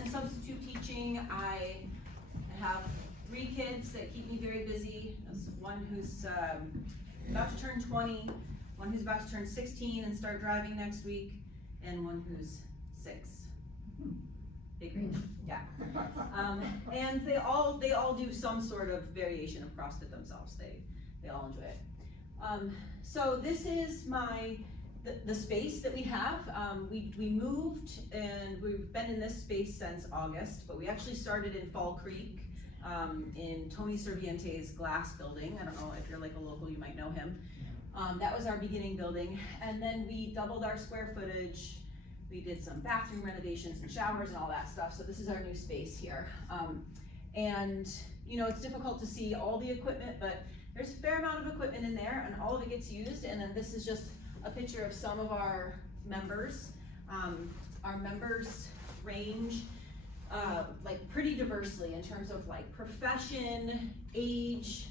and substitute teaching. I have 3 kids that keep me very busy. There's one who's about to turn 20, one who's about to turn 16 and start driving next week, and one who's 6. Big range, yeah. And they all do some sort of variation of CrossFit themselves. They all enjoy it. So this is the space that we have. We moved and we've been in this space since August, but we actually started in Fall Creek in Tony Serviente's glass building. I don't know if you're like a local, you might know him. That was our beginning building, and then we doubled our square footage. We did some bathroom renovations and showers and all that stuff, so this is our new space here. And you know, it's difficult to see all the equipment, but there's a fair amount of equipment in there, and all of it gets used. And then this is just a picture of some of our members. Our members range like pretty diversely in terms of like profession, age,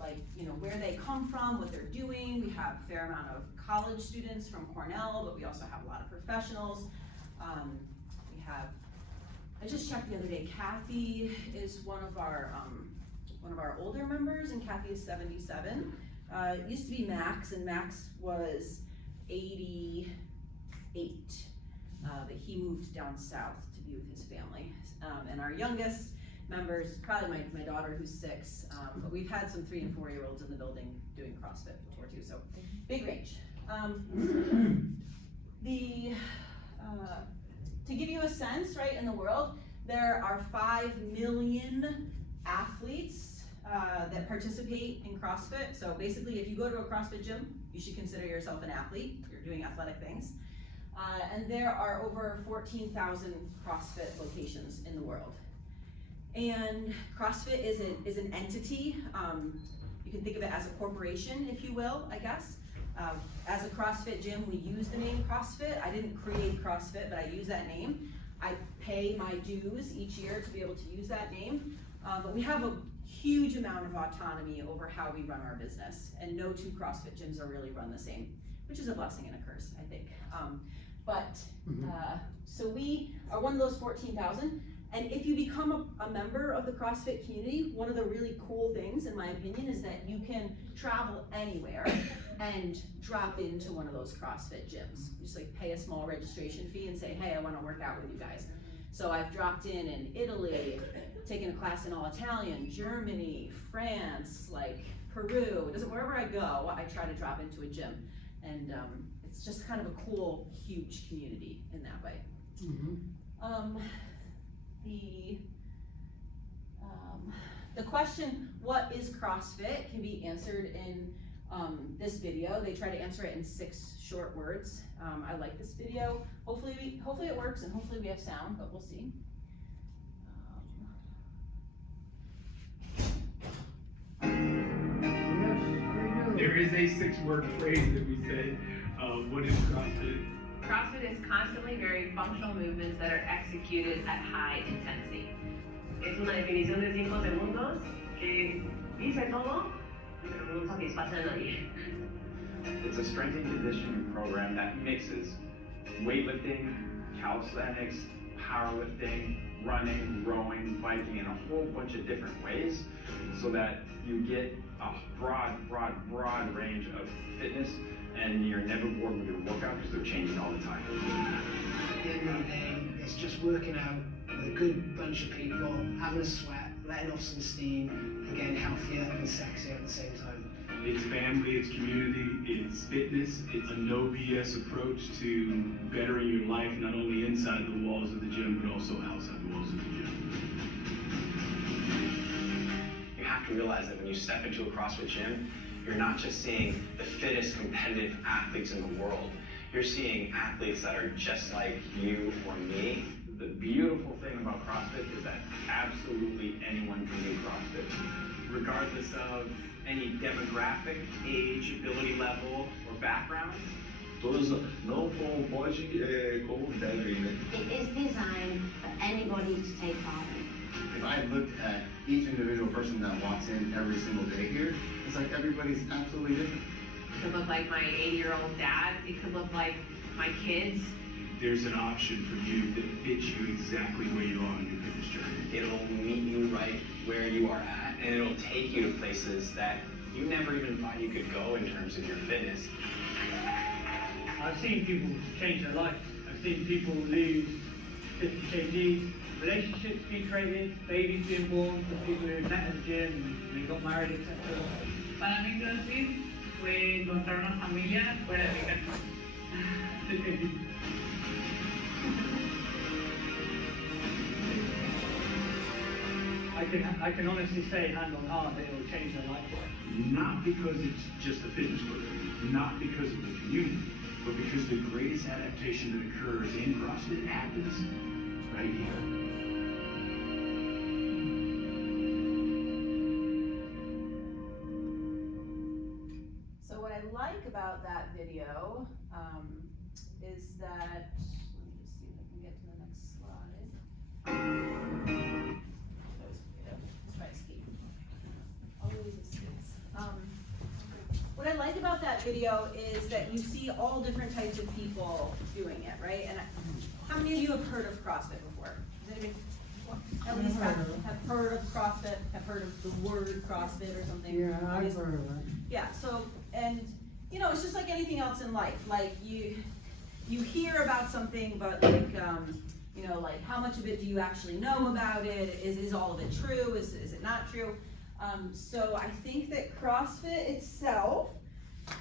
like, you know, where they come from, what they're doing. We have a fair amount of college students from Cornell, but we also have a lot of professionals. I just checked the other day, Kathy is one of our older members, and Kathy is 77. It used to be Max, and Max was 88, but he moved down south to be with his family. And our youngest members is probably my daughter, who's 6, but we've had some 3 and 4-year-olds in the building doing CrossFit before too, so big range. To give you a sense, right, in the world, there are 5 million athletes that participate in CrossFit. So basically, if you go to a CrossFit gym, you should consider yourself an athlete. You're doing athletic things. And there are over 14,000 CrossFit locations in the world. And CrossFit is an entity. You can think of it as a corporation, if you will, I guess. As a CrossFit gym, we use the name CrossFit. I didn't create CrossFit, but I use that name. I pay my dues each year to be able to use that name. But we have a huge amount of autonomy over how we run our business. And no 2 CrossFit gyms are really run the same, which is a blessing and a curse, I think. So we are one of those 14,000. And if you become a member of the CrossFit community, one of the really cool things, in my opinion, is that you can travel anywhere and drop into one of those CrossFit gyms. You just like pay a small registration fee and say, hey, I want to work out with you guys. So I've dropped in Italy, taken a class in all Italian, Germany, France, like Peru. Wherever I go, I try to drop into a gym. And it's just kind of a cool, huge community in that way. Mm-hmm. The question, what is CrossFit, can be answered in this video. They try to answer it in 6 short words. I like this video. Hopefully it works, and hopefully we have sound, but we'll see. There is a 6-word phrase that we say. What is CrossFit? CrossFit is constantly varied functional movements that are executed at high intensity. Es una definición de 5 segundos que dice todo, pero no satisface a nadie. It's a strength and conditioning program that mixes weightlifting, calisthenics, powerlifting, running, rowing, biking, in a whole bunch of different ways, so that you get a broad range of fitness, and you're never bored with your workout because they're changing all the time. At the end of the day, it's just working out with a good bunch of people, having a sweat, letting off some steam, and getting healthier and sexier at the same time. It's family, it's community, it's fitness, it's a no BS approach to bettering your life, not only inside the walls of the gym, but also outside the walls of the gym. You have to realize that when you step into a CrossFit gym, you're not just seeing the fittest competitive athletes in the world. You're seeing athletes that are just like you or me. The beautiful thing about CrossFit is that absolutely anyone can do CrossFit, regardless of any demographic, age, ability level, or background. Todos não pode como devem, né? It is designed for anybody to take part in. If I looked at each individual person that walks in every single day here, it's like everybody's absolutely different. It could look like my 80-year-old dad. It could look like my kids. there's an option for you that fits you exactly where you are on your fitness journey. It'll meet you right where you are at, and it'll take you to places that you never even thought you could go in terms of your fitness. I've seen people change their life. I've seen people lose 50 kg, relationships be created, babies being born for people who met at the gym and they got married, etc. Para mí CrossFit fue encontrar una familia fuera de mi casa. I can honestly say, hand on heart, that it will change their life. Not because it's just a fitness program, not because of the community, but because the greatest adaptation that occurs in CrossFit happens right here. So what I like about that video is that, let me just see if I can get to the next slide. Let's try escape. Always escapes. What I like about that video is that you see all different types of people doing it, right? And how many of you have heard of CrossFit before? Does anybody at least have heard of CrossFit, have heard of the word CrossFit or something? Yeah, I've heard of it. Yeah, so, and, you know, it's just like anything else in life. Like, you hear about something, but like, you know, like, how much of it do you actually know about it? Is all of it true? Is it not true? So I think that CrossFit itself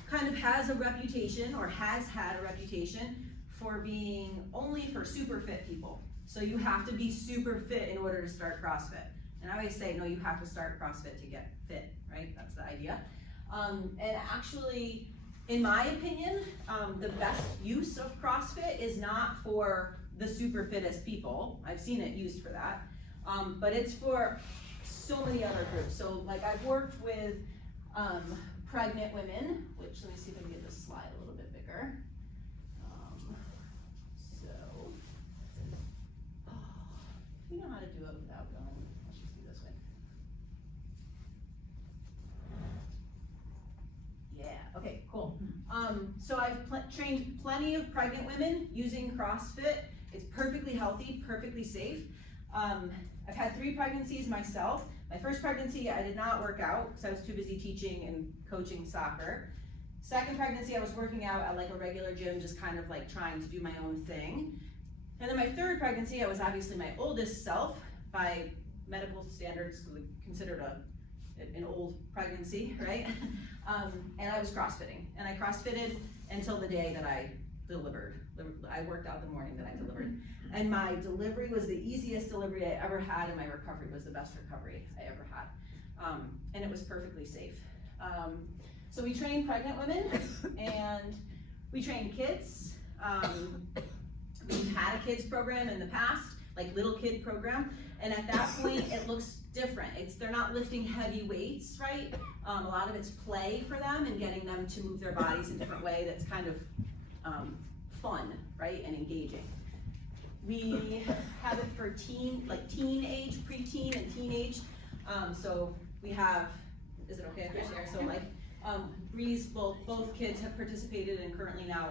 kind of has a reputation, or has had a reputation, for being only for super fit people. So you have to be super fit in order to start CrossFit. And I always say, no, you have to start CrossFit to get fit, right? That's the idea. And actually, in my opinion, the best use of CrossFit is not for the super fittest people. I've seen it used for that. But it's for so many other groups. So like I've worked with pregnant women, which, let me see if I can get this slide a little bit bigger. You know how to do it without going. Let's just do this way. Yeah, okay, cool. So I've trained plenty of pregnant women using CrossFit. It's perfectly healthy, perfectly safe. I've had 3 pregnancies myself. My first pregnancy, I did not work out because I was too busy teaching and coaching soccer. Second pregnancy, I was working out at like a regular gym, just kind of like trying to do my own thing. And then my third pregnancy, I was obviously my oldest self, by medical standards, considered an old pregnancy, right? And I was CrossFitting. And I CrossFitted until the day that I delivered. I worked out the morning that I delivered. And my delivery was the easiest delivery I ever had, and my recovery was the best recovery I ever had. And it was perfectly safe. So we train pregnant women, and we train kids. We've had a kids program in the past, like little kid program, and at that point it looks different. They're not lifting heavy weights, right? A lot of it's play for them and getting them to move their bodies in a different way that's kind of fun, right, and engaging. We have it for teenage, preteen, and teenage. So we have, is it okay if I share? So like, Breeze, both kids have participated, and currently now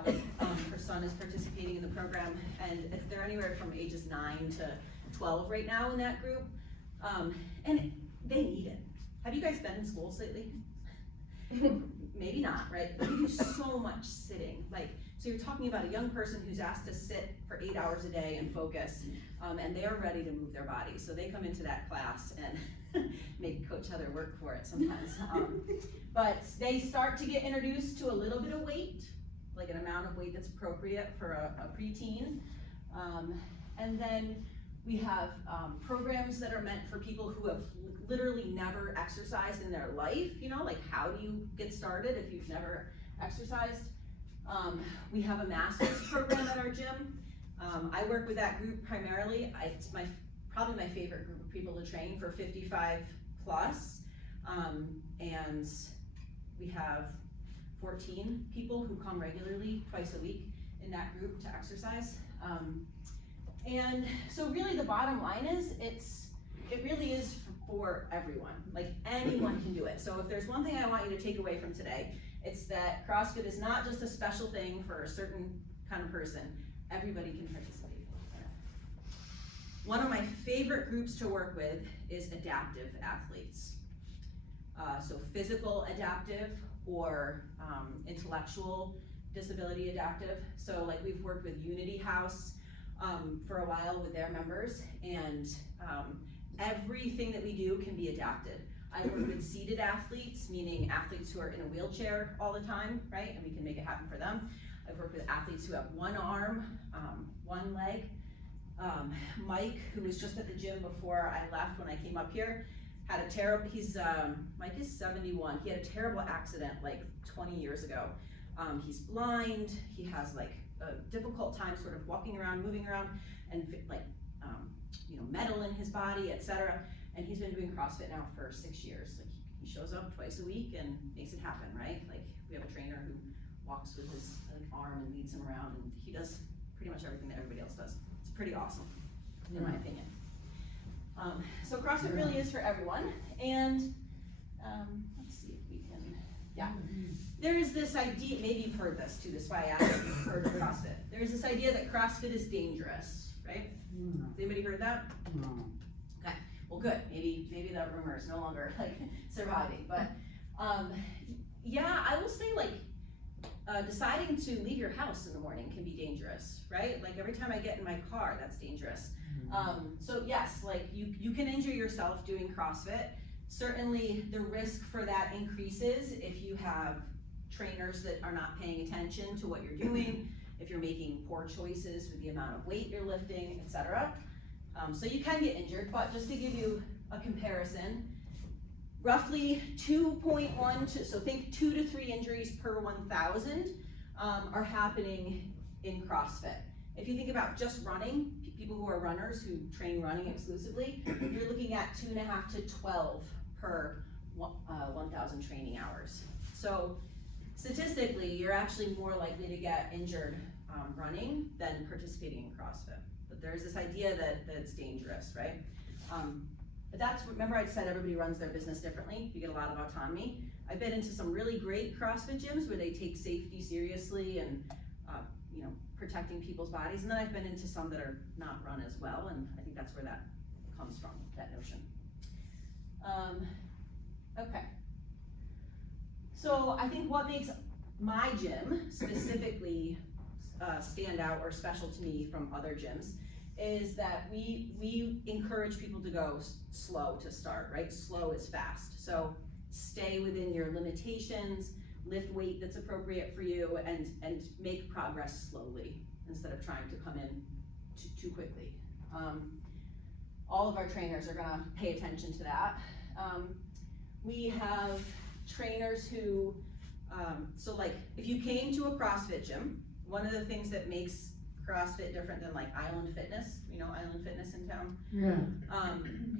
her son is participating in the program, and if they're anywhere from ages 9 to 12 right now in that group, and they need it. Have you guys been in schools lately? Maybe not, right? But we do so much sitting. Like, so you're talking about a young person who's asked to sit for 8 hours a day and focus, and they're ready to move their bodies. So they come into that class and make Coach Heather work for it sometimes. But they start to get introduced to a little bit of weight, like an amount of weight that's appropriate for a preteen. And then we have programs that are meant for people who have literally never exercised in their life, you know, like how do you get started if you've never exercised? We have a master's program at our gym. I work with that group primarily. It's probably my favorite group of people to train for 55 plus. And we have 14 people who come regularly twice a week in that group to exercise. And so really the bottom line is it really is for everyone. Like anyone can do it. So if there's one thing I want you to take away from today, it's that CrossFit is not just a special thing for a certain kind of person. everybody can participate in it. One of my favorite groups to work with is adaptive athletes. So physical adaptive or intellectual disability adaptive. So like we've worked with Unity House for a while with their members, and everything that we do can be adapted. I work with seated athletes, meaning athletes who are in a wheelchair all the time, right? And we can make it happen for them. I've worked with athletes who have one arm, one leg. Mike, who was just at the gym before I left when I came up here, had a terrible, Mike is 71. He had a terrible accident like 20 years ago. He's blind, he has like a difficult time sort of walking around, moving around, and like, metal in his body, etc. And he's been doing CrossFit now for 6 years. Like he shows up twice a week and makes it happen, right? Like we have a trainer who walks with his arm and leads him around, and he does pretty much everything that everybody else does. It's pretty awesome, in my opinion. So CrossFit really is for everyone, and let's see if we can, there is this idea, maybe you've heard this too, this is why I asked if you've heard of CrossFit. There's this idea that CrossFit is dangerous, right? Has anybody heard that? No. Okay, well good, maybe that rumor is no longer like surviving, but yeah, I will say like deciding to leave your house in the morning can be dangerous, right? Like every time I get in my car, that's dangerous. So yes, like you can injure yourself doing CrossFit. Certainly the risk for that increases if you have trainers that are not paying attention to what you're doing, if you're making poor choices with the amount of weight you're lifting, etc. So you can get injured, but just to give you a comparison, roughly 2.1 to, so think 2 to 3 injuries per 1,000 are happening in CrossFit. If you think about just running, people who are runners who train running exclusively, you're looking at 2.5 to 12 per 1,000 training hours. So statistically, you're actually more likely to get injured running than participating in CrossFit. But there's this idea that it's dangerous, right? But that's, remember I said everybody runs their business differently. You get a lot of autonomy. I've been into some really great CrossFit gyms where they take safety seriously and protecting people's bodies. And then I've been into some that are not run as well, and I think that's where that comes from, that notion. Okay. So I think what makes my gym specifically stand out or special to me from other gyms is that we encourage people to go slow to start, right? Slow is fast. So stay within your limitations, lift weight that's appropriate for you, and make progress slowly instead of trying to come in too quickly. All of our trainers are gonna pay attention to that. We have trainers who, so like if you came to a CrossFit gym, one of the things that makes CrossFit different than like Island Fitness, Island Fitness in town? Yeah.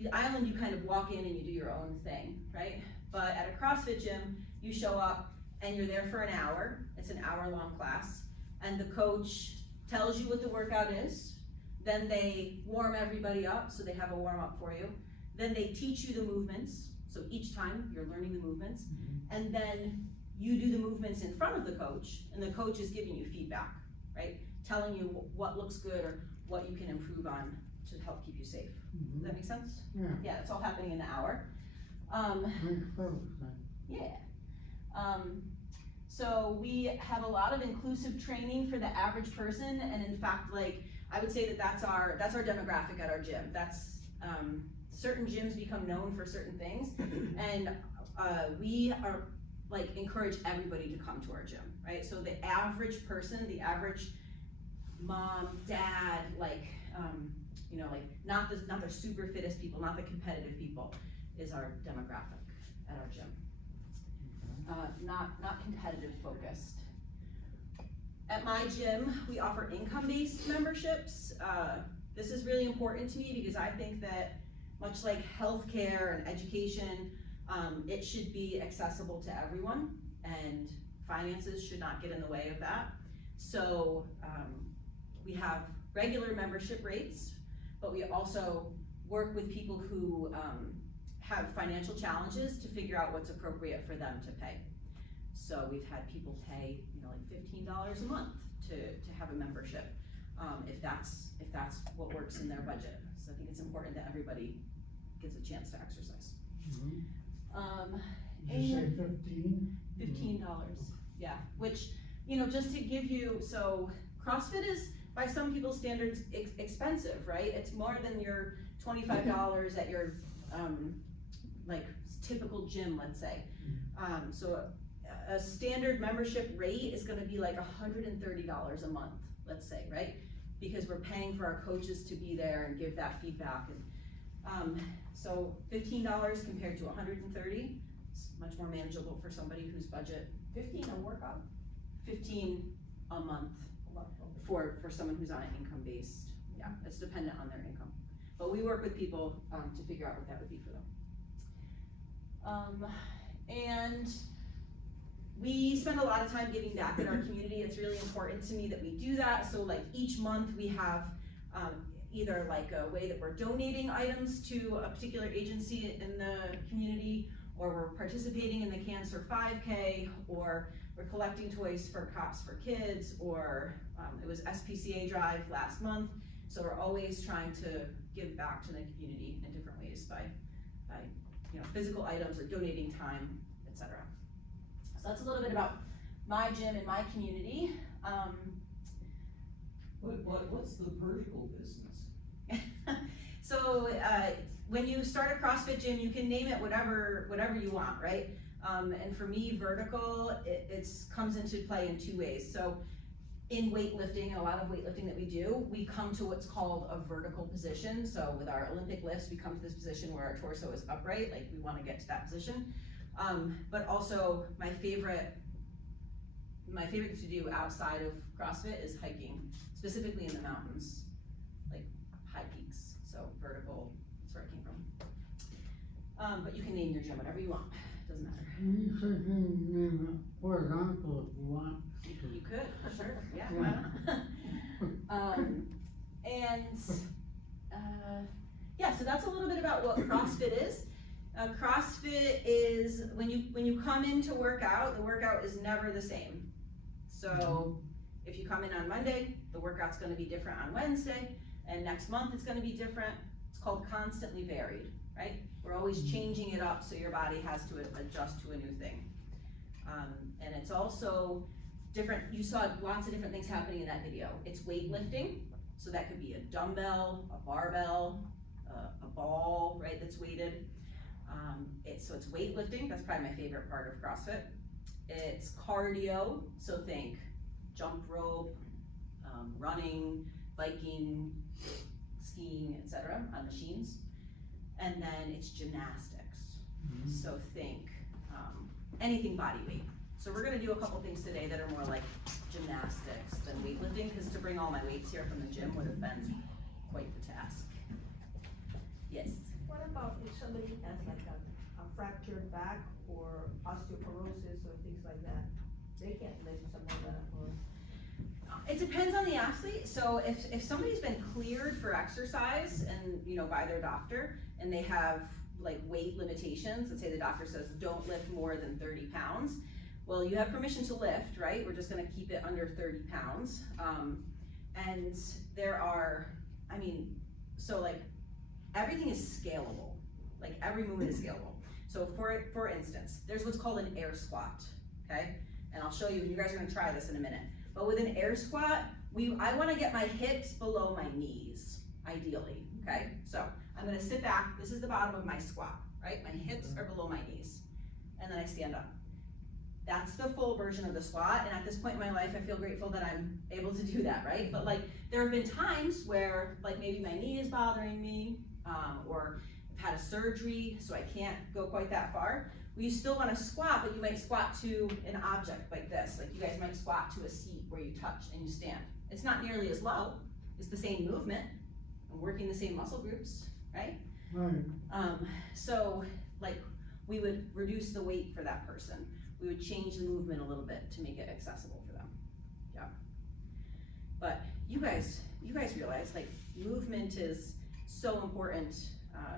The Island, you kind of walk in and you do your own thing, right? But at a CrossFit gym, you show up and you're there for an hour. It's an hour-long class, and the coach tells you what the workout is. Then they warm everybody up, so they have a warm-up for you. Then they teach you the movements, so each time you're learning the movements, and then you do the movements in front of the coach, and the coach is giving you feedback, right? Telling you what looks good or what you can improve on to help keep you safe. Does that make sense? Yeah. Yeah, it's all happening in the hour. Yeah. So we have a lot of inclusive training for the average person, and in fact, like I would say that that's our demographic at our gym. That's certain gyms become known for certain things, and we are like encourage everybody to come to our gym, right? So the average person, the average mom, dad, like not the super fittest people, not the competitive people, is our demographic at our gym. Not competitive focused. At my gym, we offer income-based memberships. This is really important to me because I think that much like healthcare and education, it should be accessible to everyone, and finances should not get in the way of that. So we have regular membership rates, but we also work with people who have financial challenges to figure out what's appropriate for them to pay. So we've had people pay like $15 a month to have a membership. if that's what works in their budget. So I think it's important that everybody gets a chance to exercise. Did you say 15? $15, yeah, which, you know, just to give you, so CrossFit is, by some people's standards, expensive, right? It's more than your $25 at your, like, typical gym, let's say. So a standard membership rate is gonna be like $130 a month, let's say, right? Because we're paying for our coaches to be there and give that feedback. And so $15 compared to $130, it's much more manageable for somebody whose budget. 15 a workout? 15 a month for someone who's on an income-based. Yeah, it's dependent on their income. But we work with people to figure out what that would be for them. And we spend a lot of time giving back in our community. It's really important to me that we do that. So like each month we have either like a way that we're donating items to a particular agency in the community, or we're participating in the Cancer 5K, or we're collecting toys for Cops for Kids, or it was SPCA Drive last month. So we're always trying to give back to the community in different ways by you know, physical items or donating time, etc. So that's a little bit about my gym and my community. What's the vertical business? So when you start a CrossFit gym, you can name it whatever you want, right? And for me, vertical, it comes into play in two ways. So in weightlifting, and a lot of weightlifting that we do, we come to what's called a vertical position. So with our Olympic lifts, we come to this position where our torso is upright, like we want to get to that position. But also my favorite to do outside of CrossFit is hiking, specifically in the mountains, like high peaks. So vertical, that's where it came from. But you can name your gym whatever you want, doesn't matter. You said you can name it horizontal if you want. You could, sure, yeah, why not? Yeah, so that's a little bit about what CrossFit is. CrossFit is, when you come in to work out, the workout is never the same. So if you come in on Monday, the workout's gonna be different on Wednesday, and next month it's gonna be different. It's called constantly varied, right? We're always changing it up so your body has to adjust to a new thing. And it's also different, you saw lots of different things happening in that video. It's weightlifting, so that could be a dumbbell, a barbell, a ball, right, that's weighted. So it's weightlifting, that's probably my favorite part of CrossFit. It's cardio, so think jump rope, running, biking, skiing, etc. on machines. And then it's gymnastics, so think anything body weight. So we're gonna do a couple things today that are more like gymnastics than weightlifting, because to bring all my weights here from the gym would have been quite the task. Yes? What about if somebody has like a fractured back or osteoporosis or things like that? They can't lift some of that, or? It depends on the athlete. So if somebody's been cleared for exercise and, you know, by their doctor, and they have like weight limitations, let's say the doctor says don't lift more than 30 pounds, well, you have permission to lift, right? We're just gonna keep it under 30 pounds. And there are, I mean, so like everything is scalable. Like every movement is scalable. So for instance, there's what's called an air squat, okay? And I'll show you, and you guys are gonna try this in a minute. But with an air squat, I wanna get my hips below my knees, ideally, okay? So I'm gonna sit back, this is the bottom of my squat, right? My hips are below my knees, and then I stand up. That's the full version of the squat, and at this point in my life, I feel grateful that I'm able to do that, right? But like, there have been times where like maybe my knee is bothering me, or I've had a surgery, so I can't go quite that far. Well, you still wanna squat, but you might squat to an object like this. Like you guys might squat to a seat where you touch and you stand. It's not nearly as low, it's the same movement. I'm working the same muscle groups, right? Right. So like we would reduce the weight for that person. We would change the movement a little bit to make it accessible for them. Yeah. But you guys realize like movement is so important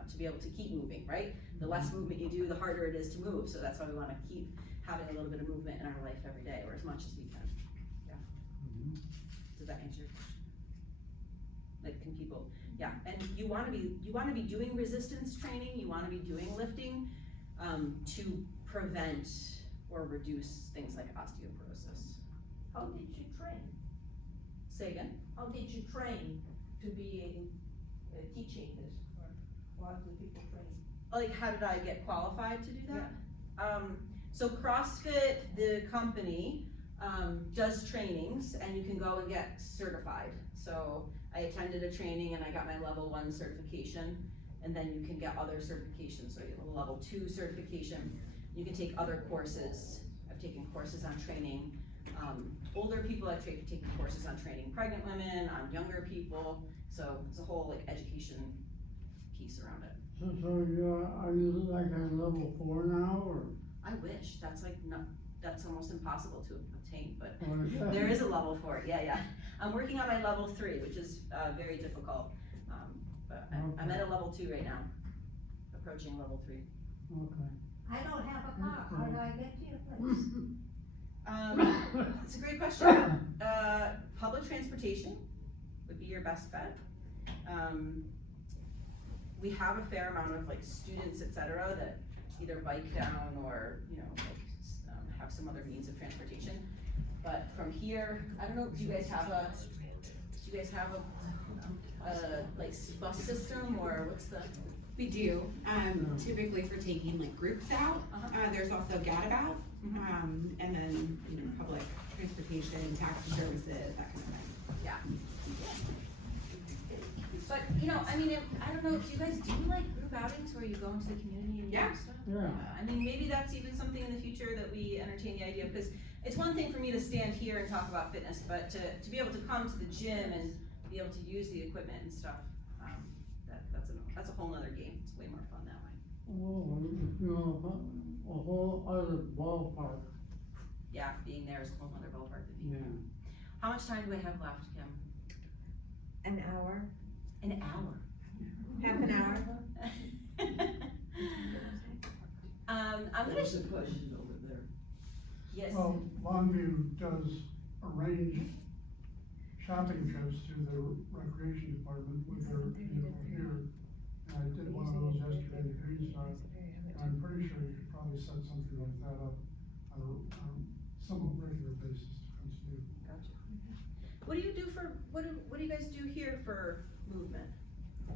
to be able to keep moving, right? The less movement you do, the harder it is to move. So that's why we want to keep having a little bit of movement in our life every day, or as much as we can. Yeah. Does that answer your question? like, can people, yeah, and you wanna be doing resistance training, you wanna be doing lifting, to prevent or reduce things like osteoporosis. How did you train? Say again? How did you train to be teaching this, or how do people train? Like, how did I get qualified to do that? So CrossFit, the company, does trainings, and you can go and get certified. So I attended a training and I got my level 1 certification, and then you can get other certifications. So you have a level 2 certification. You can take other courses. I've taken courses on training older people. I've taken courses on training pregnant women, on younger people. So it's a whole like education piece around it. So are you like at level 4 now, or? I wish. That's like that's almost impossible to obtain, but Or is that- there is a level for it. Yeah. I'm working on my level 3, which is very difficult. But I'm at a level 2 right now, approaching level 3. Okay. I don't have a car, how do I get to your place? It's a great question. Public transportation would be your best bet. We have a fair amount of like students, etc., that either bike down or have some other means of transportation. But from here, I don't know. Do you guys have a like bus system, or what's the? We do, typically for taking like groups out. There's also gadabout, and then, public transportation, taxi services, that kind of thing. Yeah. But, I don't know, do you guys do like group outings where you go into the community and do stuff? Yeah. I mean, maybe that's even something in the future that we entertain the idea of, because it's one thing for me to stand here and talk about fitness, but to be able to come to the gym and be able to use the equipment and stuff, that's a whole nother game. It's way more fun that way. Oh, a whole other ballpark. Yeah, being there is a whole other ballpark to be. Yeah. How much time do I have left, Kim? An hour. An hour. Half an hour. I'm gonna. There's a question over there. Yes. Well, Longview does arrange shopping trips through the recreation department with their vehicle here. And I did one of those yesterday at Greenside, and I'm pretty sure you could probably set something like that up on a somewhat regular basis to come to. Gotcha. What do you do for, what do you guys do here for movement?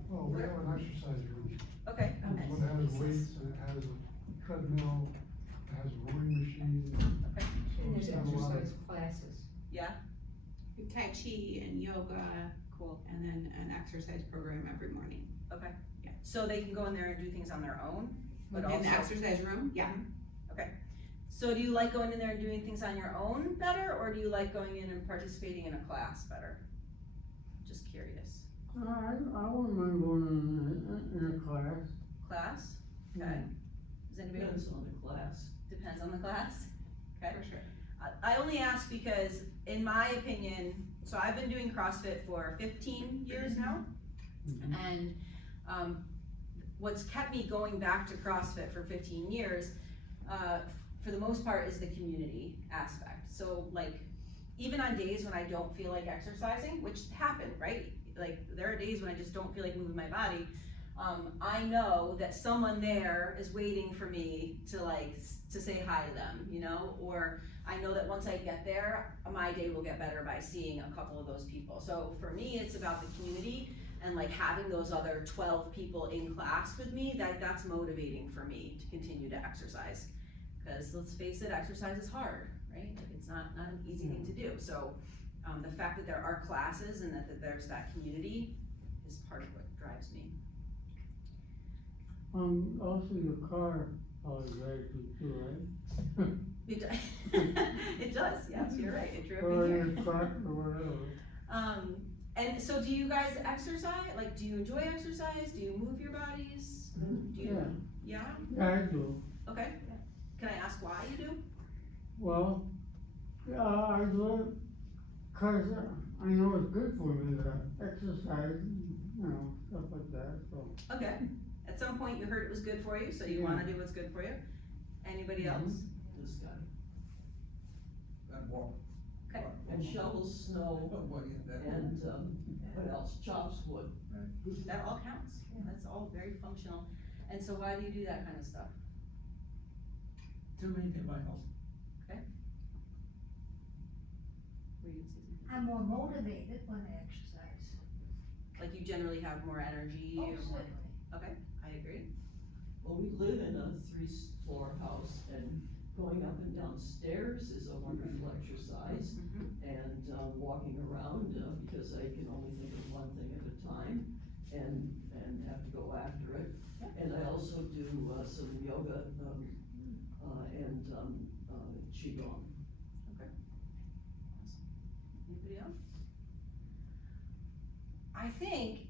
Well, we have an exercise room. Okay. It has weights, and it has a treadmill, it has a rowing machine. Okay. So And it's there's got a lot of- exercise classes. Yeah? We have Tai Chi and yoga, Cool. and then an exercise program every morning. Okay. Yeah. So they can go in there and do things on their own, but In the also. exercise room, yeah. Okay. So do you like going in there and doing things on your own better, or do you like going in and participating in a class better? Just curious. I wouldn't mind going in a class. Class? Okay. Does anybody else? Depends on the class. Depends on the class? Okay. For sure. I only ask because, in my opinion, so I've been doing CrossFit for 15 years now, and what's kept me going back to CrossFit for 15 years, for the most part, is the community aspect. So, like, even on days when I don't feel like exercising, which happen, right? Like, there are days when I just don't feel like moving my body. I know that someone there is waiting for me to say hi to them, or I know that once I get there, my day will get better by seeing a couple of those people. So for me, it's about the community and like having those other 12 people in class with me, that's motivating for me to continue to exercise. Because let's face it, exercise is hard, right? Like, it's not an easy thing to do. So the fact that there are classes and that there's that community is part of what drives me. Also your car probably drives you too, right? It does, yes, you're right, it drove Or me your here. truck or whatever. And so do you guys exercise? Like, do you enjoy exercise? Do you move your bodies? Do you, yeah? Yeah, I do. Okay. Can I ask why you do? Well, yeah, I do it because I know it's good for me to exercise, stuff like that, so. Okay. At some point you heard it was good for you, so you wanna do what's good for you. Anybody else? This guy. And walk. Okay. And shovels snow, and, what else, chops wood. That all counts, that's all very functional. And so why do you do that kind of stuff? To maintain my health. Okay? Were you gonna say something? I'm more motivated when I exercise. Like you generally have more energy or more? Certainly. Okay, I agree. Well, we live in a 3-floor house, and going up and down stairs is a wonderful exercise. And, walking around, because I can only think of one thing at a time, and have to go after it. And I also do, some yoga, and, qigong. Okay. Anybody else? I think,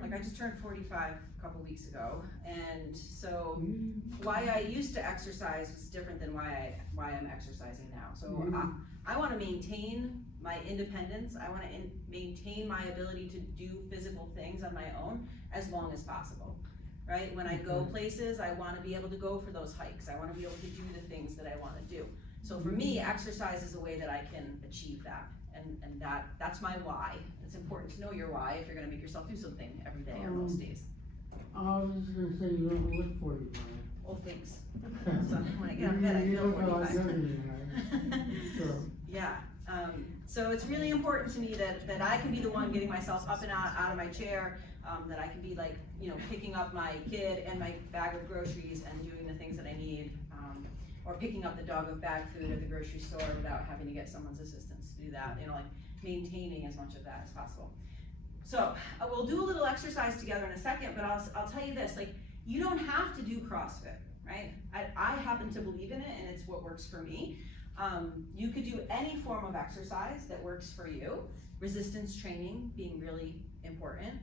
like I just turned 45 a couple weeks ago, and so why I used to exercise was different than why I'm exercising now. So I wanna maintain my independence, I wanna maintain my ability to do physical things on my own as long as possible, right? When I go places, I wanna be able to go for those hikes, I wanna be able to do the things that I wanna do. So for me, exercise is a way that I can achieve that, and that's my why. It's important to know your why if you're gonna make yourself do something every day or most days. I was just gonna say you don't look 45. Oh, thanks. So when I get out of bed, I feel 45. Yeah, so it's really important to me that I can be the one getting myself up and out of my chair, that I can be like, picking up my kid and my bag of groceries and doing the things that I need, or picking up the dog with bag food at the grocery store without having to get someone's assistance to do that, like maintaining as much of that as possible. So we'll do a little exercise together in a second, but I'll tell you this, like, you don't have to do CrossFit, right? I happen to believe in it, and it's what works for me. You could do any form of exercise that works for you, resistance training being really important.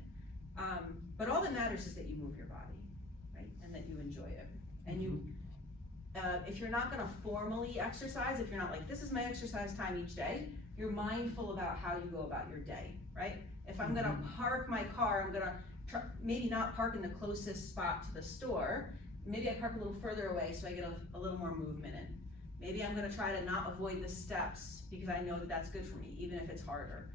But all that matters is that you move your body, right? And that you enjoy it. And if you're not gonna formally exercise, if you're not like, this is my exercise time each day, you're mindful about how you go about your day, right? If I'm gonna park my car, I'm gonna maybe not park in the closest spot to the store, maybe I park a little further away so I get a little more movement in. Maybe I'm gonna try to not avoid the steps because I know that that's good for me, even if it's harder.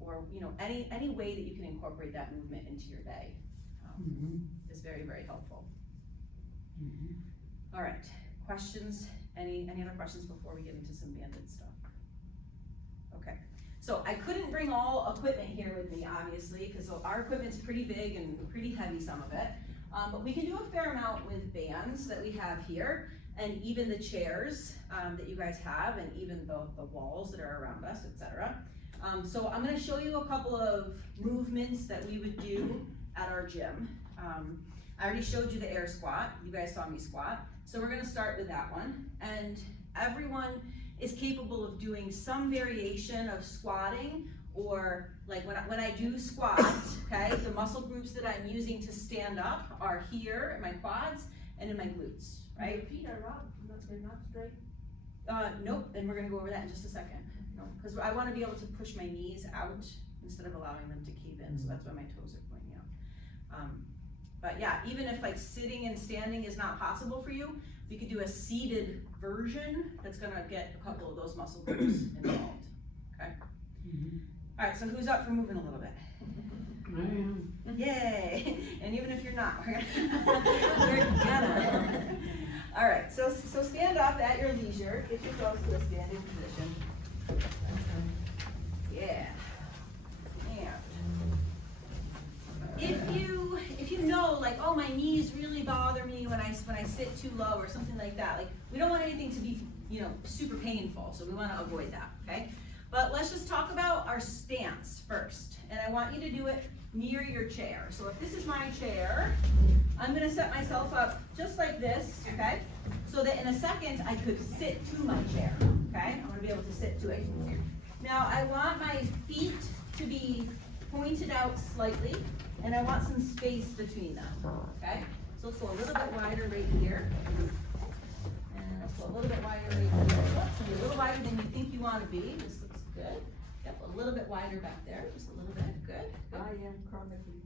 Or any way that you can incorporate that movement into your day is very, very helpful. All right, questions? Any other questions before we get into some banded stuff? Okay, so I couldn't bring all equipment here with me, obviously, because our equipment's pretty big and pretty heavy, some of it. But we can do a fair amount with bands that we have here, and even the chairs that you guys have, and even the walls that are around us, etc. So I'm gonna show you a couple of movements that we would do at our gym. I already showed you the air squat, you guys saw me squat. So we're gonna start with that one. And everyone is capable of doing some variation of squatting, or like when I do squat, okay, the muscle groups that I'm using to stand up are here in my quads and in my glutes, right? Your feet are up, they're not straight. Nope, and we're gonna go over that in just a second. Because I wanna be able to push my knees out instead of allowing them to cave in, so that's why my toes are pointing out. But yeah, even if like sitting and standing is not possible for you, we could do a seated version that's gonna get a couple of those muscle groups involved, okay? All right, so who's up for moving a little bit? I am. Yay! And even if you're not, we're gonna. All right, so stand up at your leisure. Get yourselves to a standing position. Yeah. If you know, like, oh, my knees really bother me when I sit too low or something like that, like, we don't want anything to be, super painful, so we want to avoid that, okay? But let's just talk about our stance first, and I want you to do it near your chair. So if this is my chair, I'm gonna set myself up just like this, okay? So that in a second, I could sit to my chair, okay? I'm gonna be able to sit to it. Now, I want my feet to be pointed out slightly, and I want some space between them, okay? So let's go a little bit wider right here. And let's go a little bit wider right here. Let's be a little wider than you think you want to be. This looks good. Yep, a little bit wider back there, just a little bit. Good. I am chronically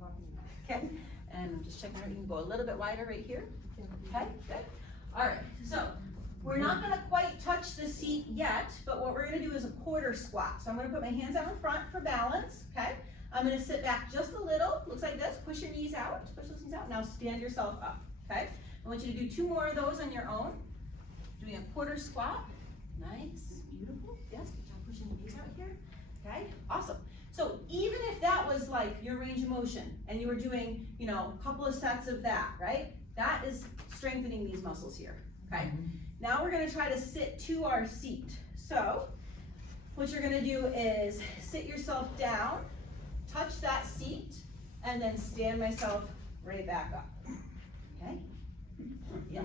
walking. Okay, and just checking out, you can go a little bit wider right here. Okay, good. All right, so We're not gonna quite touch the seat yet, but what we're gonna do is a quarter squat. So I'm gonna put my hands out in front for balance, okay? I'm gonna sit back just a little, looks like this, push your knees out, push those knees out. Now stand yourself up, okay? I want you to do 2 more of those on your own. Doing a quarter squat, nice, beautiful, yes, good job pushing your knees out here, okay, awesome. So even if that was like your range of motion and you were doing, you know, a couple of sets of that, right? That is strengthening these muscles here, okay? Now we're gonna try to sit to our seat. So what you're gonna do is sit yourself down, touch that seat, and then stand myself right back up, okay? Yeah,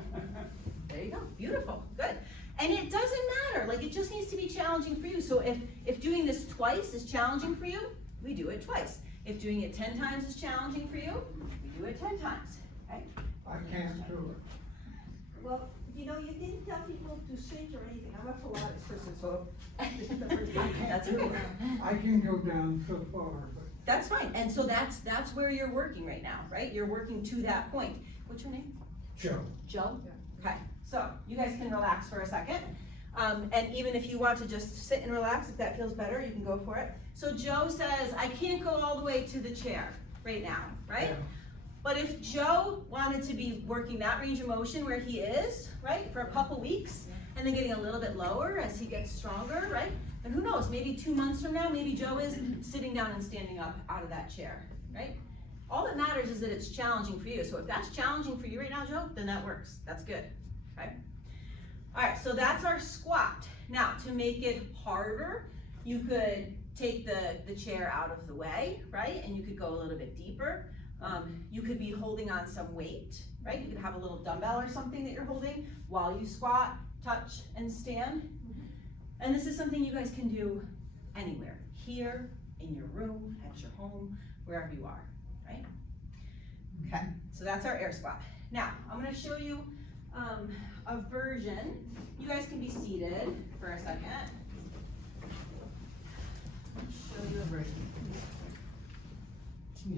there you go, beautiful, good. And it doesn't matter, like it just needs to be challenging for you. So if doing this twice is challenging for you, we do it twice. If doing it 10 times is challenging for you, we do it 10 times, okay? I can't do it. Well, you know, you didn't tell people to sit or anything. I'm a Pilates person, so this is the first time. That's okay. I can go down so far, but. That's fine, and so that's where you're working right now, right? You're working to that point. What's your name? Joe. Joe? Okay, so you guys can relax for a second. And even if you want to just sit and relax, if that feels better, you can go for it. So Joe says, I can't go all the way to the chair right now, right? Yeah. But if Joe wanted to be working that range of motion where he is, right, for a couple weeks, and then getting a little bit lower as he gets stronger, right? And who knows, maybe 2 months from now, maybe Joe is sitting down and standing up out of that chair, right? All that matters is that it's challenging for you. So if that's challenging for you right now, Joe, then that works. That's good, okay? All right, so that's our squat. Now, to make it harder, you could take the chair out of the way, right? And you could go a little bit deeper. You could be holding on some weight, right? You could have a little dumbbell or something that you're holding while you squat, touch, and stand. And this is something you guys can do anywhere, here, in your room, at your home, wherever you are, right? Okay, so that's our air squat. Now, I'm gonna show you a version. You guys can be seated for a second. I'll show you a version.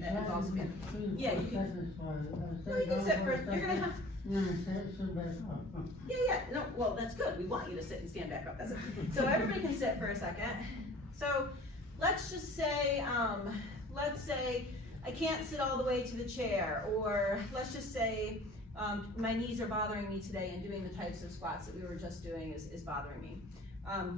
That involves spin. Yeah, you can. No, you can sit for, you're gonna have. Yeah, no, well, that's good. We want you to sit and stand back up, that's it. So everybody can sit for a second. So let's just say, let's say I can't sit all the way to the chair, or let's just say my knees are bothering me today and doing the types of squats that we were just doing is bothering me.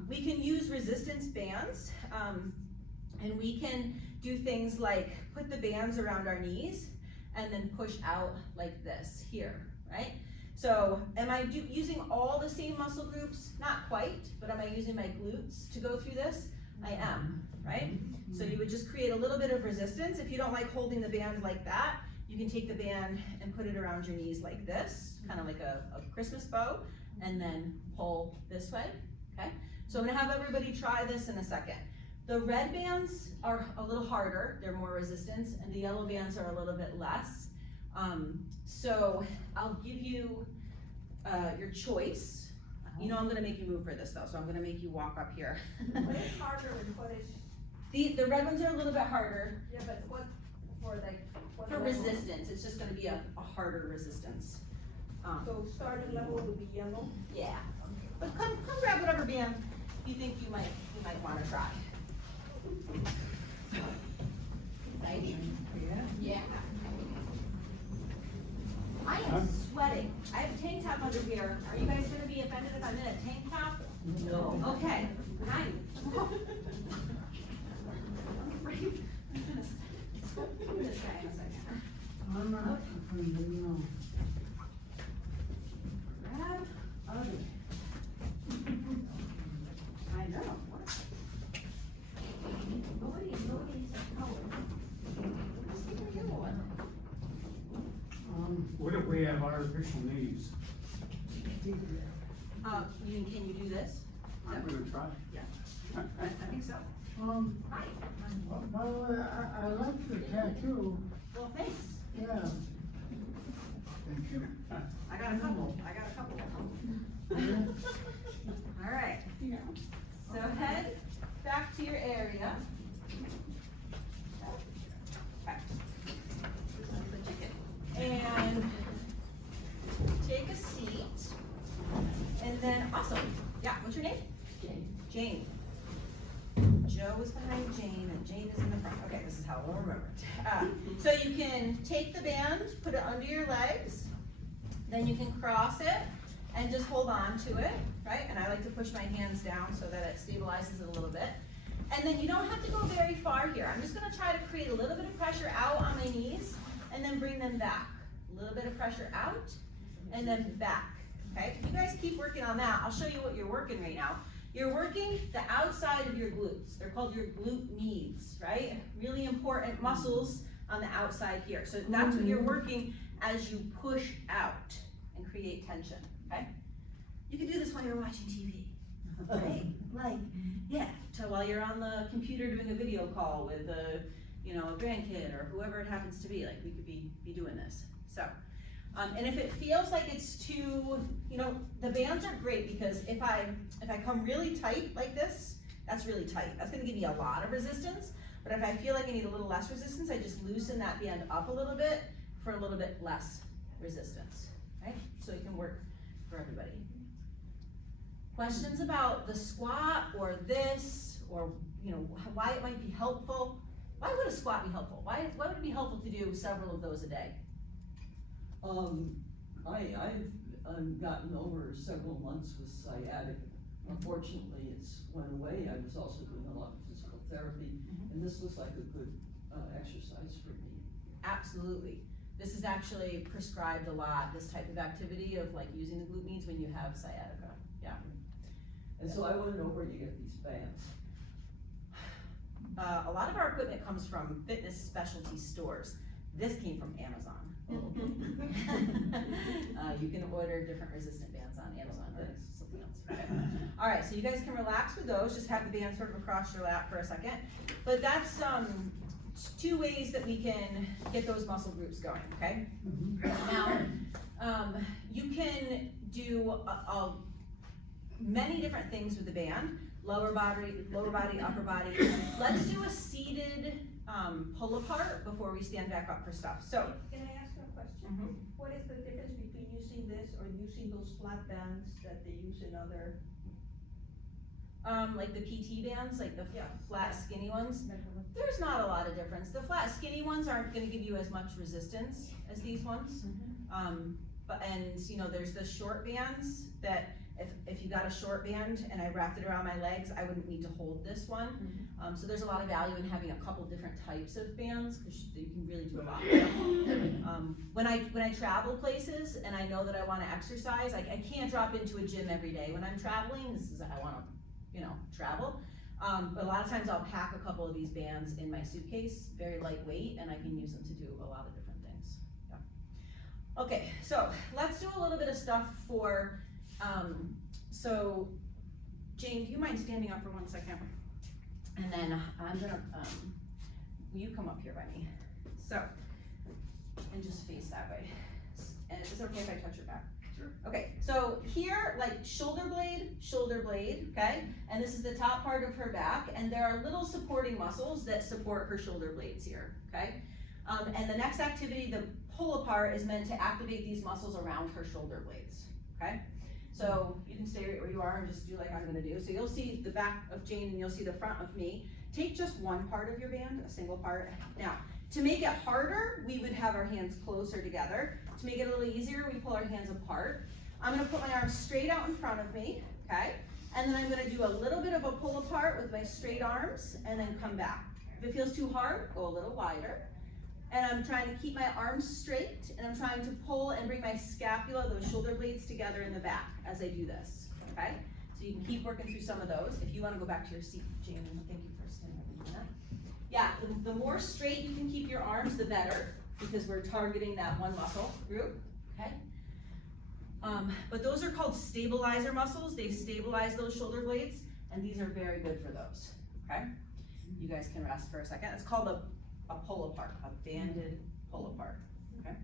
We can use resistance bands, and we can do things like put the bands around our knees and then push out like this here, right? So am I using all the same muscle groups? Not quite, but am I using my glutes to go through this? I am, right? So you would just create a little bit of resistance. If you don't like holding the band like that, you can take the band and put it around your knees like this, kind of like a Christmas bow, and then pull this way, okay? So I'm gonna have everybody try this in a second. The red bands are a little harder, they're more resistance, and the yellow bands are a little bit less. So I'll give you your choice. You know I'm gonna make you move for this though, so I'm gonna make you walk up here. What is harder and what is? The red ones are a little bit harder. Yeah, but what for like? What For level? resistance, it's just gonna be a harder resistance. So starting level would be yellow? Yeah, but come grab whatever band you think you might wanna try. Exciting. Yeah. I am sweating. I have a tank top under here. Are you guys gonna be offended if I'm in a tank top? No. Okay, hi. I'm afraid I'm gonna do this guy in a second. I'm not offended, no. Grab. Okay. I know. What? Nobody's a color. Just take a yellow one. What if we have artificial knees? Can you do this? I'm gonna try. Yeah. I think so. Hi. By the way, I like the tattoo. Well, thanks. Yeah. Thank you. I got a couple. All right. So head back to your area. Okay. And take a seat. And then, awesome, yeah, what's your name? Jane. Jane. Joe is behind Jane, and Jane is in the front. Okay, this is how we'll remember it. So you can take the band, put it under your legs, then you can cross it, and just hold on to it, right? And I like to push my hands down so that it stabilizes it a little bit. And then you don't have to go very far here. I'm just gonna try to create a little bit of pressure out on my knees, and then bring them back. A little bit of pressure out, and then back, okay? You guys keep working on that. I'll show you what you're working right now. You're working the outside of your glutes. They're called your glute medius, right? Really important muscles on the outside here. So that's what you're working as you push out and create tension, okay? You can do this while you're watching TV, right? Like, yeah, so while you're on the computer doing a video call with a grandkid or whoever it happens to be, like we could be doing this. So, and if it feels like it's too, the bands are great because if I come really tight like this, that's really tight. That's gonna give me a lot of resistance. But if I feel like I need a little less resistance, I just loosen that band up a little bit for a little bit less resistance, right? So it can work for everybody. Questions about the squat or this, or why it might be helpful? Why would a squat be helpful? Why would it be helpful to do several of those a day? I've gotten over several months with sciatica. Unfortunately, it's went away. I was also doing a lot of physical therapy, and this looks like a good exercise for me. Absolutely. This is actually prescribed a lot, this type of activity of like using the glute medius when you have sciatica, yeah. And so I want to know where you get these bands. A lot of our equipment comes from fitness specialty stores. This came from Amazon. You can order different resistant bands on Amazon for something else. Okay. All right, so you guys can relax with those. Just have the band sort of across your lap for a second. But that's two ways that we can get those muscle groups going, okay? Now, you can do many different things with the band. Lower body, upper body. Let's do a seated pull apart before we stand back up for stuff. So, can I ask you a question? What is the difference between using this or using those flat bands that they use in other? Like the PT bands, like the flat skinny ones. There's not a lot of difference. The flat skinny ones aren't going to give you as much resistance as these ones. There's the short bands that if you got a short band and I wrapped it around my legs, I wouldn't need to hold this one. So there's a lot of value in having a couple different types of bands because you can really do a lot with them. When I travel places and I know that I want to exercise, I can't drop into a gym every day. When I'm traveling, this is I want to, travel. But a lot of times I'll pack a couple of these bands in my suitcase, very lightweight, and I can use them to do a lot of different things. Yeah. Okay, so let's do a little bit of stuff for. So, Jane, do you mind standing up for 1 second? And then I'm gonna, will you come up here by me? So, and just face that way. And is it okay if I touch your back? Sure. Okay, so here, like shoulder blade, okay? And this is the top part of her back, and there are little supporting muscles that support her shoulder blades here, okay? And the next activity, the pull apart, is meant to activate these muscles around her shoulder blades, okay? So you can stay right where you are and just do like I'm gonna do. So you'll see the back of Jane and you'll see the front of me. Take just one part of your band, a single part. Now, to make it harder, we would have our hands closer together. To make it a little easier, we pull our hands apart. I'm gonna put my arms straight out in front of me, okay? And then I'm gonna do a little bit of a pull apart with my straight arms and then come back. If it feels too hard, go a little wider. And I'm trying to keep my arms straight, and I'm trying to pull and bring my scapula, those shoulder blades, together in the back as I do this, okay? So you can keep working through some of those. If you wanna go back to your seat, Jane, thank you for standing up and doing that. Yeah, the more straight you can keep your arms, the better, because we're targeting that one muscle group, okay? But those are called stabilizer muscles. They stabilize those shoulder blades, and these are very good for those, okay? You guys can rest for a second. It's called a pull apart, a banded pull apart, okay?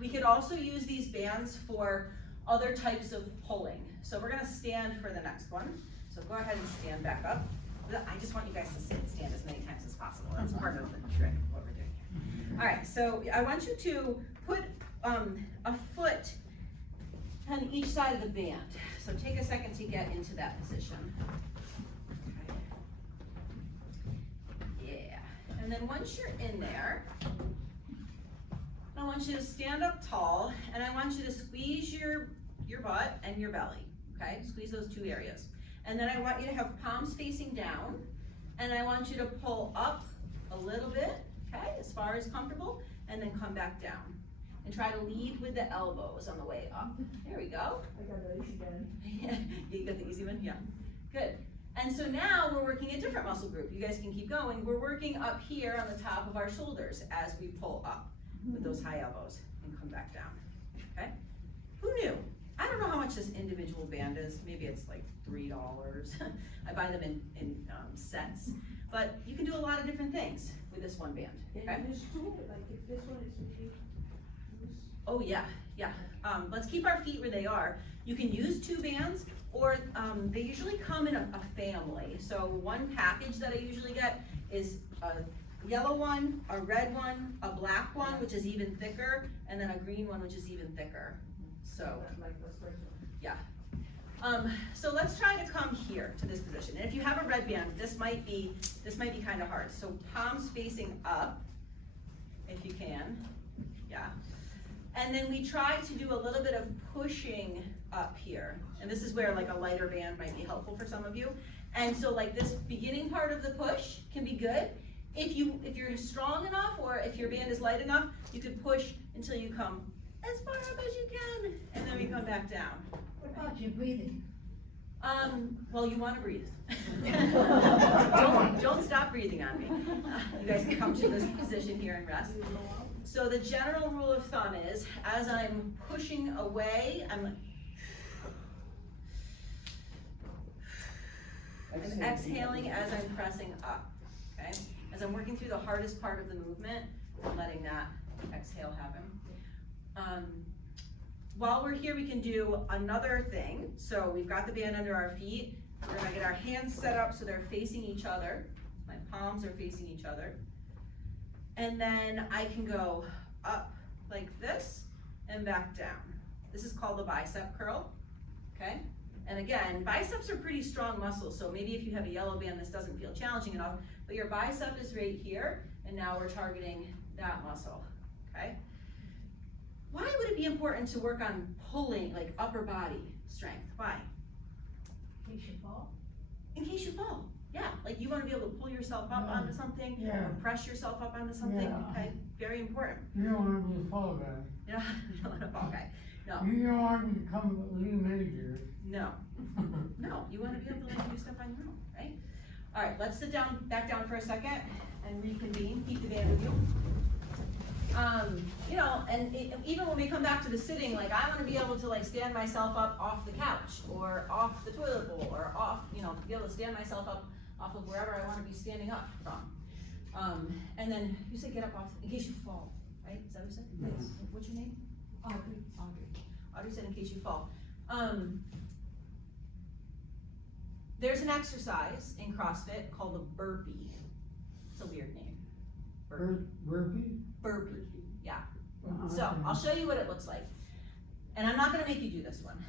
We could also use these bands for other types of pulling. So we're gonna stand for the next one. So go ahead and stand back up. I just want you guys to sit and stand as many times as possible. That's part of the trick of what we're doing here. All right, so I want you to put a foot on each each side of the band. So take a second to get into that position. Okay. Yeah, and then once you're in there, I want you to stand up tall, and I want you to squeeze your butt and your belly, okay? Squeeze those two areas. And then I want you to have palms facing down, and I want you to pull up a little bit, okay, as far as comfortable, and then come back down. And try to lead with the elbows on the way up. There we go. I got the easy one. You got the easy one? Yeah. Good. And so now we're working a different muscle group. You guys can keep going. We're working up here on the top of our shoulders as we pull up with those high elbows and come back down. Okay? Who knew? I don't know how much this individual band is. Maybe it's like $3. I buy them in sets. But you can do a lot of different things with this one band. Okay? And there's two, like if this one is really loose. Oh yeah, yeah. Let's keep our feet where they are. You can use two bands, or they usually come in a family. So one package that I usually get is a yellow one, a red one, a black one, which is even thicker, and then a green one, which is even thicker. So, yeah. So let's try to come here to this position. And if you have a red band, this might be kind of hard. So palms facing up, if you can, yeah. And then we try to do a little bit of pushing up here. And this is where like a lighter band might be helpful for some of you. And so like this beginning part of the push can be good. If you're strong enough, or if your band is light enough, you could push until you come as far up as you can, and then we come back down. What about your breathing? Well, you want to breathe. don't stop breathing on me. You guys can come to this position here and rest. So the general rule of thumb is, as I'm pushing away, I'm exhaling as I'm pressing up, okay? As I'm working through the hardest part of the movement, I'm letting that exhale happen. While we're here, we can do another thing. So we've got the band under our feet. We're gonna get our hands set up so they're facing each other. My palms are facing each other. And then I can go up like this and back down. This is called the bicep curl, okay? And again, biceps are pretty strong muscles, so maybe if you have a yellow band, this doesn't feel challenging enough, but your bicep is right here, and now we're targeting that muscle, okay? Why would it be important to work on pulling, like upper body strength? Why? In case you fall. In case you fall. Yeah, like you want to be able to pull yourself up onto something, or press yourself up onto something, okay? Very important. You don't want to be a fall guy. Yeah, you don't want to fall guy. No. You don't want to become a lean major. No. No, you want to be able to like do stuff on your own, right? All right, let's sit down, back down for a second and reconvene. Keep the band with you. You know, and even when we come back to the sitting, like I want to be able to like stand myself up off the couch or off the toilet bowl or off, you know, be able to stand myself up off of wherever I want to be standing up from. And then you said get up off in case you fall, right? Is that what you said? Yes. What's your name? Audrey. Audrey said in case you fall. There's an exercise in CrossFit called the burpee. It's a weird name. Burpee? Burpee, yeah. So I'll show you what it looks like. And I'm not gonna make you do this one,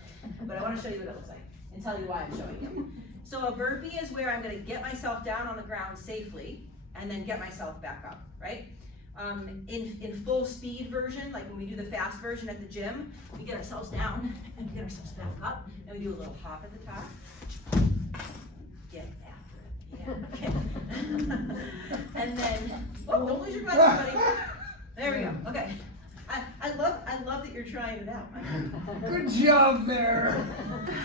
but I wanna show you what it looks like and tell you why I'm showing you. So a burpee is where I'm gonna get myself down on the ground safely and then get myself back up, right? In full speed version, like when we do the fast version at the gym, we get ourselves down and we get ourselves back up and we do a little hop at the top. Get after it, yeah. Okay. And then, oh, don't lose your glasses, buddy. There we go, okay. I love that you're trying it out. Good job there.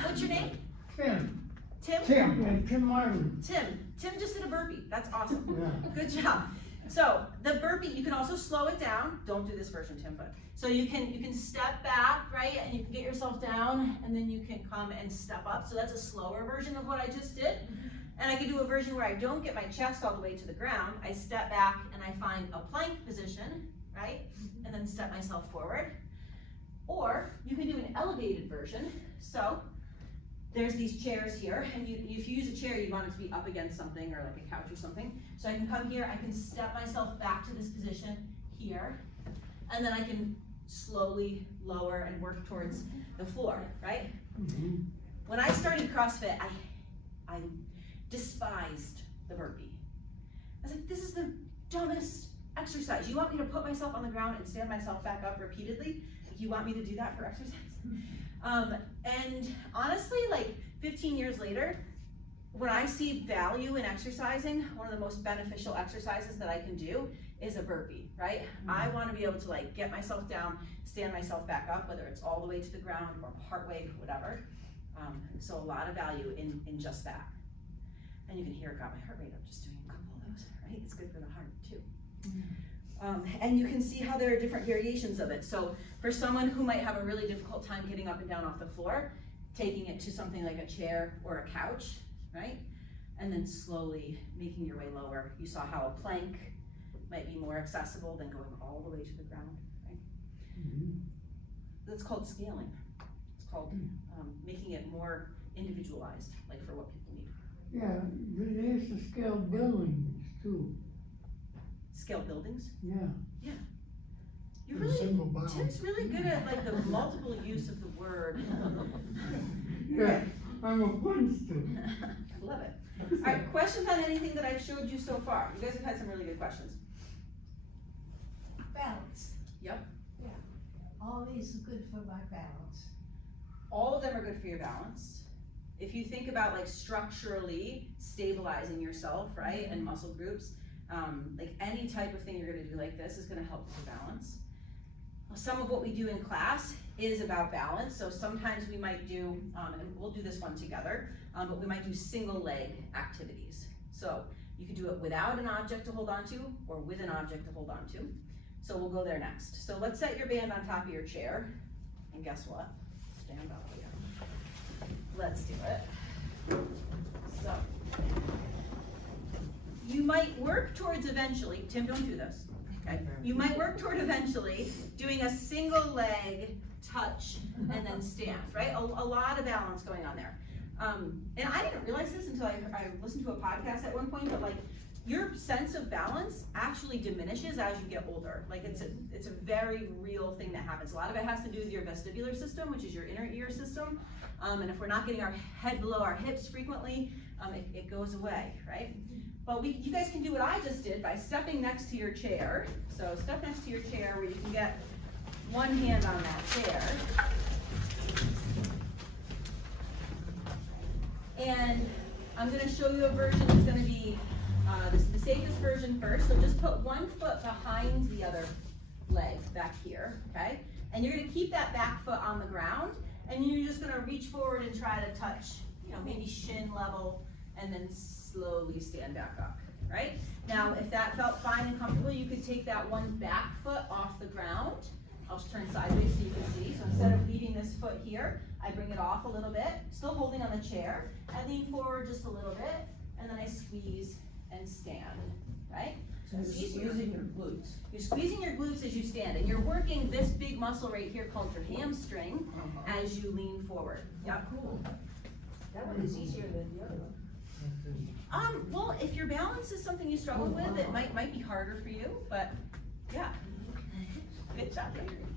What's your name? Tim. Tim? Tim, and Tim Martin. Tim just did a burpee, that's awesome. Yeah. Good job. So the burpee, you can also slow it down. Don't do this version, Tim, but so you can step back, right, and you can get yourself down, and then you can come and step up. So that's a slower version of what I just did. And I can do a version where I don't get my chest all the way to the ground. I step back and I find a plank position, right, and then step myself forward. Or you can do an elevated version. So there's these chairs here, and if you use a chair, you want it to be up against something or like a couch or something. So I can come here, I can step myself back to this position here, and then I can slowly lower and work towards the floor, right? When I started CrossFit, I despised the burpee. I was like, this is the dumbest exercise. You want me to put myself on the ground and stand myself back up repeatedly? Like, you want me to do that for exercise? And honestly, like 15 years later, when I see value in exercising, one of the most beneficial exercises that I can do is a burpee, right? I want to be able to like get myself down, stand myself back up, whether it's all the way to the ground or partway, whatever. So a lot of value in just that. And you can hear it got my heart rate up just doing a couple of those, right? It's good for the heart too. And you can see how there are different variations of it. So for someone who might have a really difficult time getting up and down off the floor, taking it to something like a chair or a couch, right? And then slowly making your way lower. You saw how a plank might be more accessible than going all the way to the ground, right? That's called scaling. It's called making it more individualized, like for what people need. Yeah, they used to scale buildings too. Scale buildings? Yeah. Yeah. You In really, single bound. Tim's really good at like the multiple use of the word. Yeah, I'm a punch too. Love it. All right, questions on anything that I've showed you so far? You guys have had some really good questions. Balance. Yep. Yeah. All these are good for my balance. All of them are good for your balance. If you think about like structurally stabilizing yourself, right, and muscle groups, like any type of thing you're gonna do like this is gonna help with your balance. Some of what we do in class is about balance. So sometimes we might do, and we'll do this one together, but we might do single leg activities. So you could do it without an object to hold on to or with an object to hold on to. So we'll go there next. So let's set your band on top of your chair. And guess what? Stand up here. Let's do it. So you might work towards eventually, Tim, don't do this. Okay. You might work toward eventually doing a single leg touch and then stand, right? A lot of balance going on there. And I didn't realize this until I listened to a podcast at one point, but like your sense of balance actually diminishes as you get older. Like it's a very real thing that happens. A lot of it has to do with your vestibular system, which is your inner ear system. And if we're not getting our head below our hips frequently, it goes away, right? But you guys can do what I just did by stepping next to your chair. So step next to your chair where you can get one hand on that chair. And I'm gonna show you a version that's gonna be the safest version first. So just put one foot behind the other leg back here, okay? And you're gonna keep that back foot on the ground, and you're just gonna reach forward and try to touch, maybe shin level, and then slowly stand back up, right? Now, if that felt fine and comfortable, you could take that one back foot off the ground. I'll just turn sideways so you can see. So instead of leaving this foot here, I bring it off a little bit, still holding on the chair. I lean forward just a little bit, and then I squeeze and stand, right? So you're squeezing your glutes. You're squeezing your glutes as you stand, and you're working this big muscle right here called your hamstring as you lean forward. Yep. Cool. That one is easier than the other one. Well, if your balance is something you struggle with, it might be harder for you, but yeah. Good job.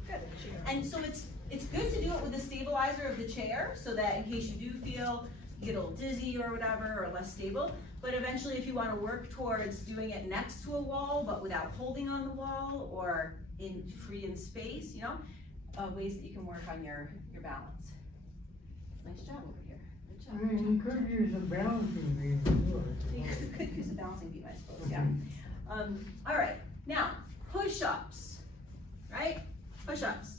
Good. And so it's good to do it with the stabilizer of the chair, so that in case you do feel you get a little dizzy or whatever, or less stable. But eventually, if you want to work towards doing it next to a wall, but without holding on the wall, or free in space, ways that you can work on your balance. Nice job over here. Good job. I mean, you could use a balancing beam too. You could use a balancing beam, I suppose, yeah. All right, now, push-ups, right? Push-ups.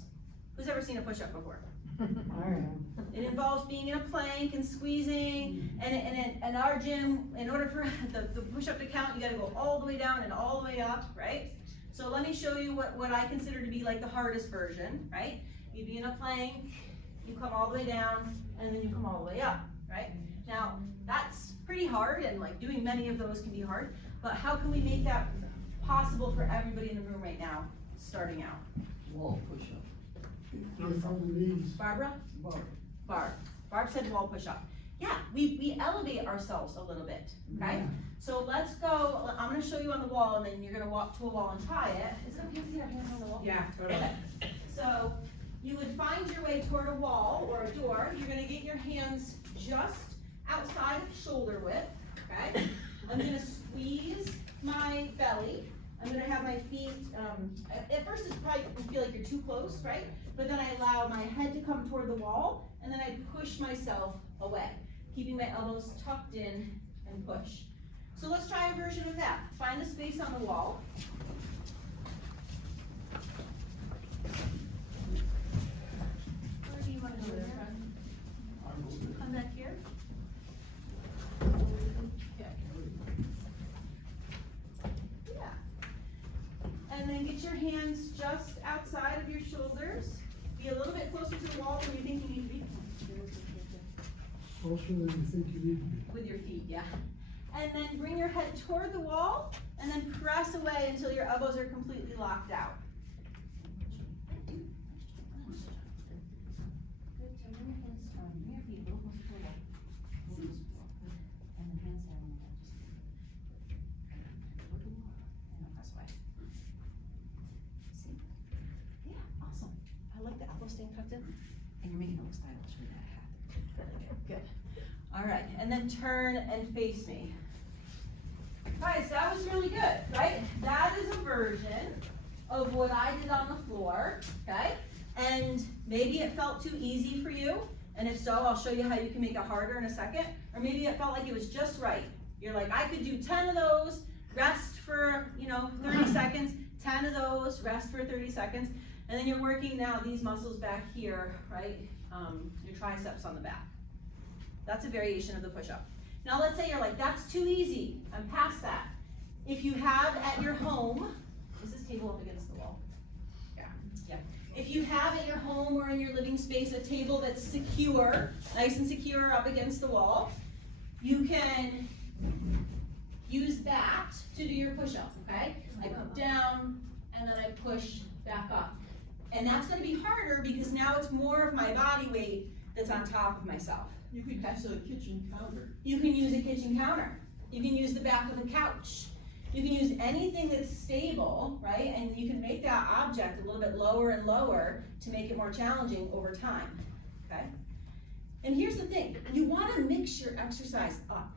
Who's ever seen a push-up before? I am. It involves being in a plank and squeezing, and in our gym, in order for the push-up to count, you gotta go all the way down and all the way up, right? So let me show you what I consider to be like the hardest version, right? You'd be in a plank, you come all the way down, and then you come all the way up, right? Now, that's pretty hard, and like doing many of those can be hard, but how can we make that possible for everybody in the room right now, starting out? Wall push-up. From the knees. Barbara? Barb said wall push-up. Yeah, we elevate ourselves a little bit, okay? Yeah. So let's go, I'm gonna show you on the wall, and then you're gonna walk to a wall and try it. Is it okay to see our hands on the wall? Yeah, totally. Okay. So you would find your way toward a wall or a door. You're gonna get your hands just outside of shoulder width, okay? I'm gonna squeeze my belly. I'm gonna have my feet, at first it's probably gonna feel like you're too close, right? But then I allow my head to come toward the wall, and then I push myself away, keeping my elbows tucked in and push. So let's try a version of that. Find the space on the wall. Where do you want to go there? Come back here. Okay. Yeah. And then get your hands just outside of your shoulders. Be a little bit closer to the wall than you think you need to be. Closer than you think you need to be. With your feet, yeah. And then bring your head toward the wall, and then press away until your elbows are completely locked out. Good. So bring your hands, bring your feet a little closer to the wall. And then hands down on the wall. Toward the wall. And then press away. See? Yeah, awesome. I like the elbows staying tucked in. And you're making it look stylish with that hat. Really good. All right, and then turn and face me. Guys, that was really good, right? That is a version of what I did on the floor, okay? And maybe it felt too easy for you, and if so, I'll show you how you can make it harder in a second. Or maybe it felt like it was just right. You're like, I could do 10 of those, rest for, 30 seconds, 10 of those, rest for 30 seconds, and then you're working now these muscles back here, right? Your triceps on the back. That's a variation of the push-up. Now let's say you're like, that's too easy, I'm past that. If you have at your home, is this table up against the wall? Yeah. If you have at your home or in your living space a table that's secure, nice and secure up against the wall, you can use that to do your push-up, okay? I come down and then I push back up. And that's gonna be harder because now it's more of my body weight that's on top of myself. You could use a kitchen counter. You can use a kitchen counter. You can use the back of a couch. You can use anything that's stable, right? And you can make that object a little bit lower and lower to make it more challenging over time, okay? And here's the thing, you wanna mix your exercise up.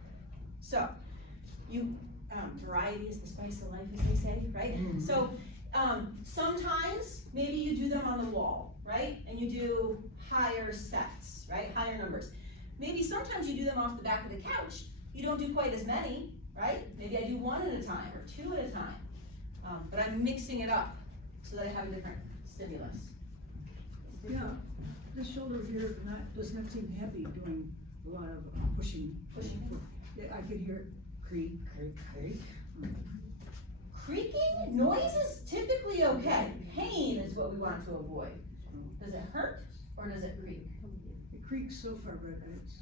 So, variety is the spice of life, as they say, right? Mm-hmm. So, sometimes maybe you do them on the wall, right? And you do higher sets, right? Higher numbers. Maybe sometimes you do them off the back of the couch. You don't do quite as many, right? Maybe I do one at a time or two at a time. But I'm mixing it up so that I have a different stimulus. Yeah, the shoulder here does not seem heavy doing a lot of pushing. Yeah, I could hear it creak, creak, creak. Creaking? Noise is typically okay. Pain is what we want to avoid. Does it hurt or does it creak? It creaks so far, but it's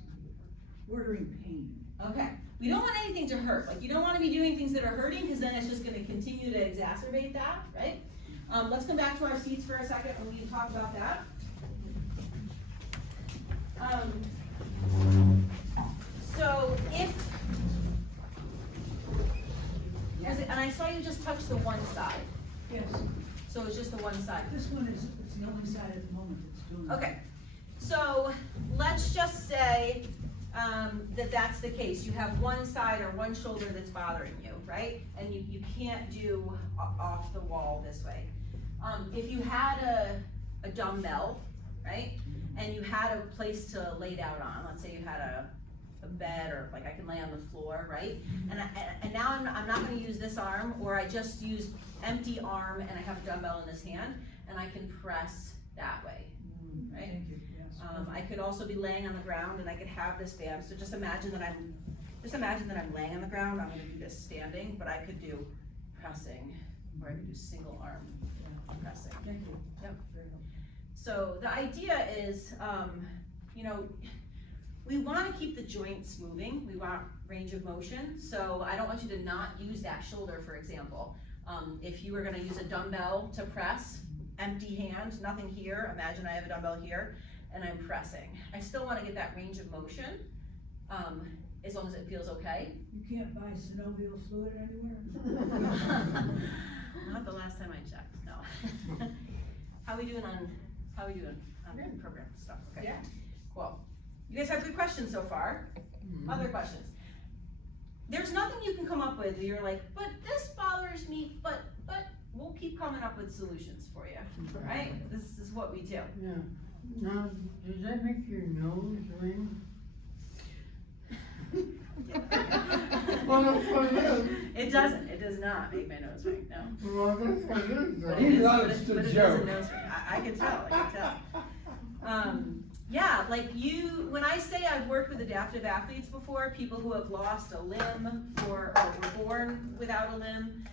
bordering pain. Okay. We don't want anything to hurt. Like, you don't want to be doing things that are hurting because then it's just going to continue to exacerbate that, right? Let's come back to our seats for a second when we talk about that. So if, and I saw you just touch the one side. Yes. So it's just the one side. This one is, it's the only side at the moment that's doing it. Okay. So let's just say that's the case. You have one side or one shoulder that's bothering you, right? And you can't do off the wall this way. If you had a dumbbell, right? And you had a place to lay down on, let's say you had a bed or like I can lay on the floor, right? And now I'm not gonna use this arm, or I just use empty arm and I have a dumbbell in this hand and I can press that way, right? Thank you. Yes. I could also be laying on the ground and I could have this band. So just imagine that I'm laying on the ground. I'm gonna do this standing, but I could do pressing, or I could do single arm pressing. Thank you. Yep. So the idea is, we want to keep the joints moving. We want range of motion. So I don't want you to not use that shoulder, for example. If you were going to use a dumbbell to press, empty hand, nothing here. Imagine I have a dumbbell here and I'm pressing. I still want to get that range of motion, as long as it feels okay. You can't buy synovial fluid anywhere? Not the last time I checked, no. How we doing on program stuff? Okay. Yeah. Cool. You guys have good questions so far. Other questions? There's nothing you can come up with that you're like, but this bothers me, but we'll keep coming up with solutions for you, right? This is what we do. Yeah. Now, does that make your nose ring? It doesn't. It does not make my nose ring. No. Well, that's what it is. But though. it is a nose ring. I can tell. Yeah, like when I say I've worked with adaptive athletes before, people who have lost a limb or were born without a limb,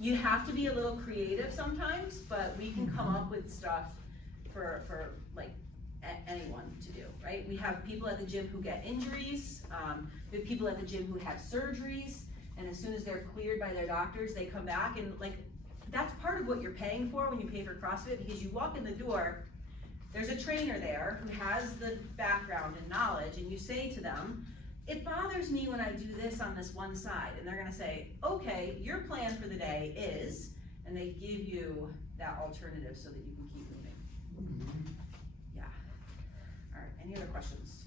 you have to be a little creative sometimes, but we can come up with stuff for like anyone to do, right? We have people at the gym who get injuries, we have people at the gym who have surgeries, and as soon as they're cleared by their doctors, they come back, and like, that's part of what you're paying for when you pay for CrossFit, because you walk in the door, there's a trainer there who has the background and knowledge, and you say to them, it bothers me when I do this on this one side, and they're gonna say, okay, your plan for the day is, and they give you that alternative so that you can keep moving. Yeah. All right, any other questions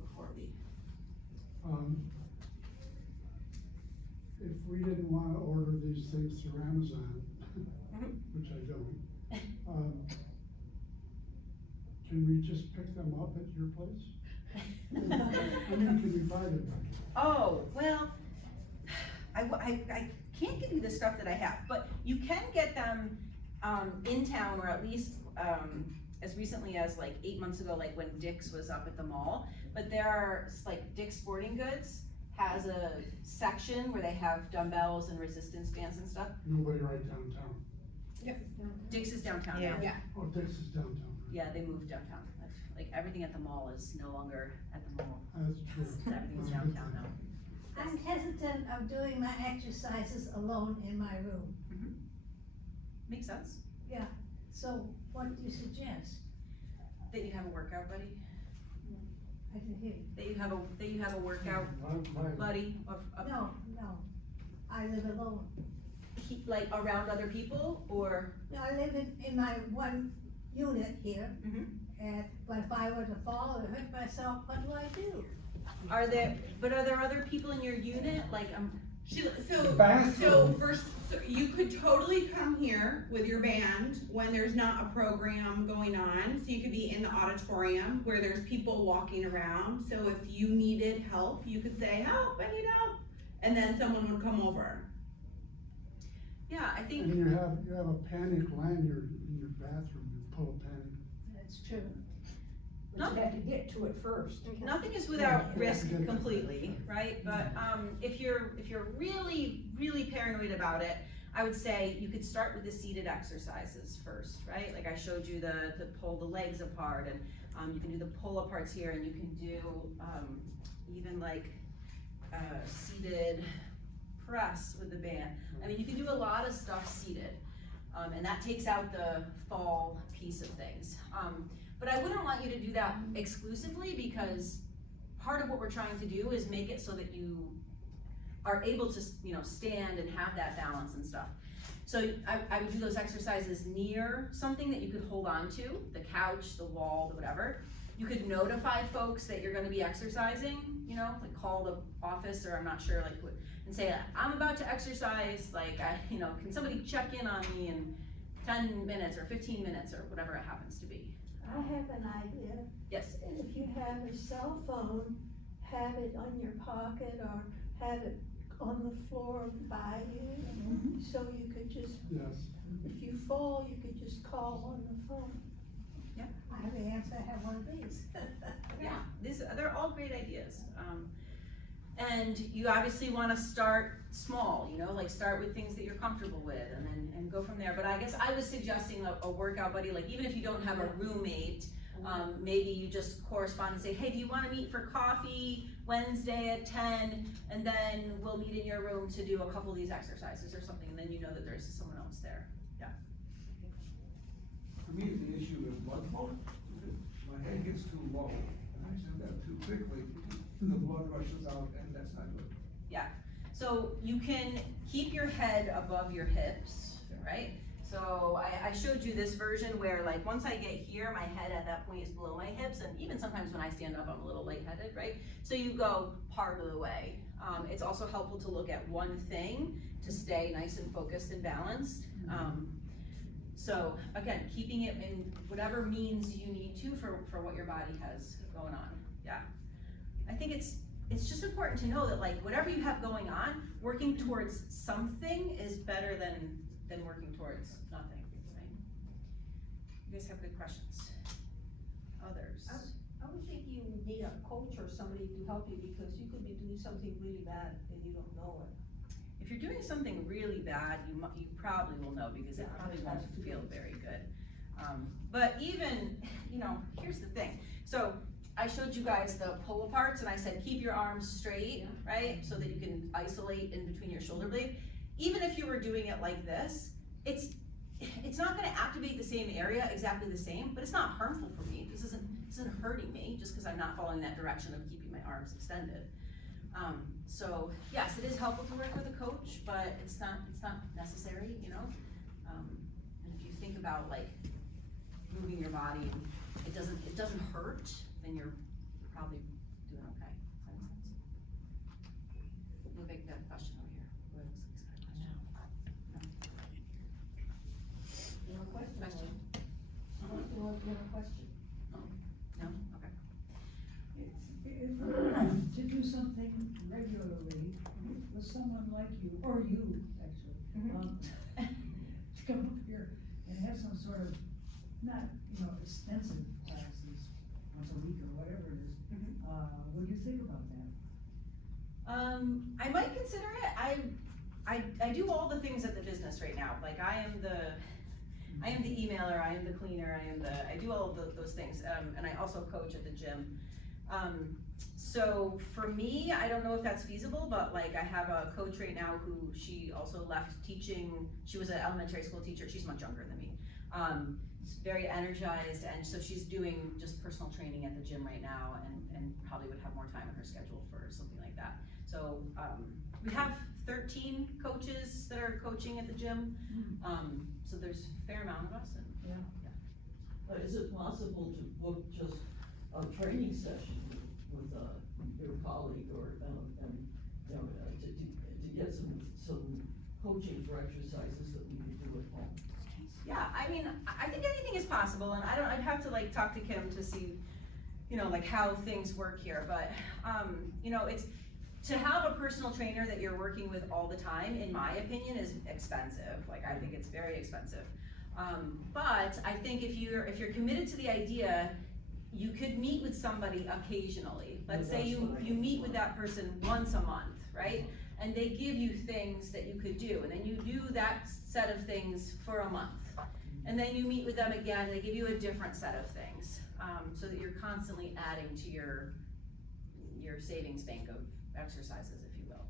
before we? If we didn't want to order these things through Amazon, which I don't, can we just pick them up at your place? I mean, can we buy them? Oh, well, I can't give you the stuff that I have, but you can get them in town, or at least as recently as like 8 months ago, like when Dick's was up at the mall. But there are, like, Dick's Sporting Goods has a section where they have dumbbells and resistance bands and stuff. Nobody right downtown. Yep. Dick's is downtown Yeah. now. Yeah. Oh, Dick's is downtown. Yeah, they moved downtown. Like, everything at the mall is no longer at the mall. That's true. Everything's downtown now. I'm hesitant of doing my exercises alone in my room. Makes sense. Yeah, so what do you suggest? That you have a workout buddy? I can hear you. That you have a workout buddy of No, I live alone. Like around other people, or? No, I live in my one unit here, but if I were to fall or hurt myself, what do I do? Are there other people in your unit, like, So you could totally come here with your band when there's not a program going on. So you could be in the auditorium where there's people walking around. So if you needed help, you could say, help, I need help. And then someone would come over. Yeah, I think. And you have a panic lanyard in your bathroom, you pull a panic. That's true. But you have to get to it first. Nothing is without risk completely, right? But if you're really, really paranoid about it, I would say you could start with the seated exercises first, right? Like I showed you the pull the legs apart, and you can do the pull aparts here, and you can do even like seated press with the band. I mean, you can do a lot of stuff seated, and that takes out the fall piece of things. But I wouldn't want you to do that exclusively, because part of what we're trying to do is make it so that you are able to, stand and have that balance and stuff. So I would do those exercises near something that you could hold on to, the couch, the wall, whatever. You could notify folks that you're gonna be exercising, like call the office, or I'm not sure, like, and say, I'm about to exercise, like, can somebody check in on me in 10 minutes or 15 minutes or whatever it happens to be. I have an idea. Yes. If you have a cell phone, have it on your pocket or have it on the floor by you, so you could just, if you fall, you could just call on the phone. Yeah. I have the answer, I have one of these. Yeah, they're all great ideas. And you obviously want to start small, like start with things that you're comfortable with, and go from there. But I guess I was suggesting a workout buddy, like even if you don't have a roommate, maybe you just correspond and say, hey, do you want to meet for coffee Wednesday at 10, and then we'll meet in your room to do a couple of these exercises or something, and then you know that there's someone else there. Yeah. For me, the issue is blood flow. My head gets too low, and I do that too quickly, the blood rushes out, and that's not good. Yeah, so you can keep your head above your hips, right? So I showed you this version where like once I get here, my head at that point is below my hips, and even sometimes when I stand up, I'm a little lightheaded, right? So you go part of the way. It's also helpful to look at one thing to stay nice and focused and balanced. So again, keeping it in whatever means you need to for what your body has going on. Yeah, I think it's just important to know that like whatever you have going on, working towards something is better than working towards nothing, right? You guys have good questions. Others? I would think you need a coach or somebody to help you because you could be doing something really bad and you don't know it. If you're doing something really bad, you probably will know because it probably won't feel very good. But even, here's the thing. So I showed you guys the pull aparts and I said, keep your arms straight, right? So that you can isolate in between your shoulder blade. Even if you were doing it like this, it's not gonna activate the same area exactly the same, but it's not harmful for me. This isn't hurting me just because I'm not following that direction of keeping my arms extended. So yes, it is helpful to work with a coach, but it's not necessary, and if you think about like moving your body and it doesn't hurt, then you're probably doing okay. Does that make sense? We'll make that question over here. What looks like it's got a question. No question. Question? You want to have a question? No? Okay. To do something regularly with someone like you, or you, actually, to come up here and have some sort of, not, extensive classes once a week or whatever it is, what do you think about that? I might consider it. I do all the things at the business right now. Like I am the emailer, I am the cleaner, I do all of those things, and I also coach at the gym. So for me, I don't know if that's feasible, but like I have a coach right now who she also left teaching. She was an elementary school teacher. She's much younger than me. Very energized, and so she's doing just personal training at the gym right now, and probably would have more time in her schedule for something like that. So we have 13 coaches that are coaching at the gym. So there's a fair amount of us. And, But is it possible to book just a training session with your colleague or to get some coaching for exercises that we could do at home? Yeah, I mean, I think anything is possible, and I'd have to like talk to Kim to see, like how things work here. But it's to have a personal trainer that you're working with all the time, in my opinion, is expensive. Like I think it's very expensive. But I think if you're committed to the idea, you could meet with somebody occasionally. Let's say you meet with that person once a month, right? And they give you things that you could do, and then you do that set of things for a month. And then you meet with them again, they give you a different set of things, so that you're constantly adding to your savings bank of exercises, if you will,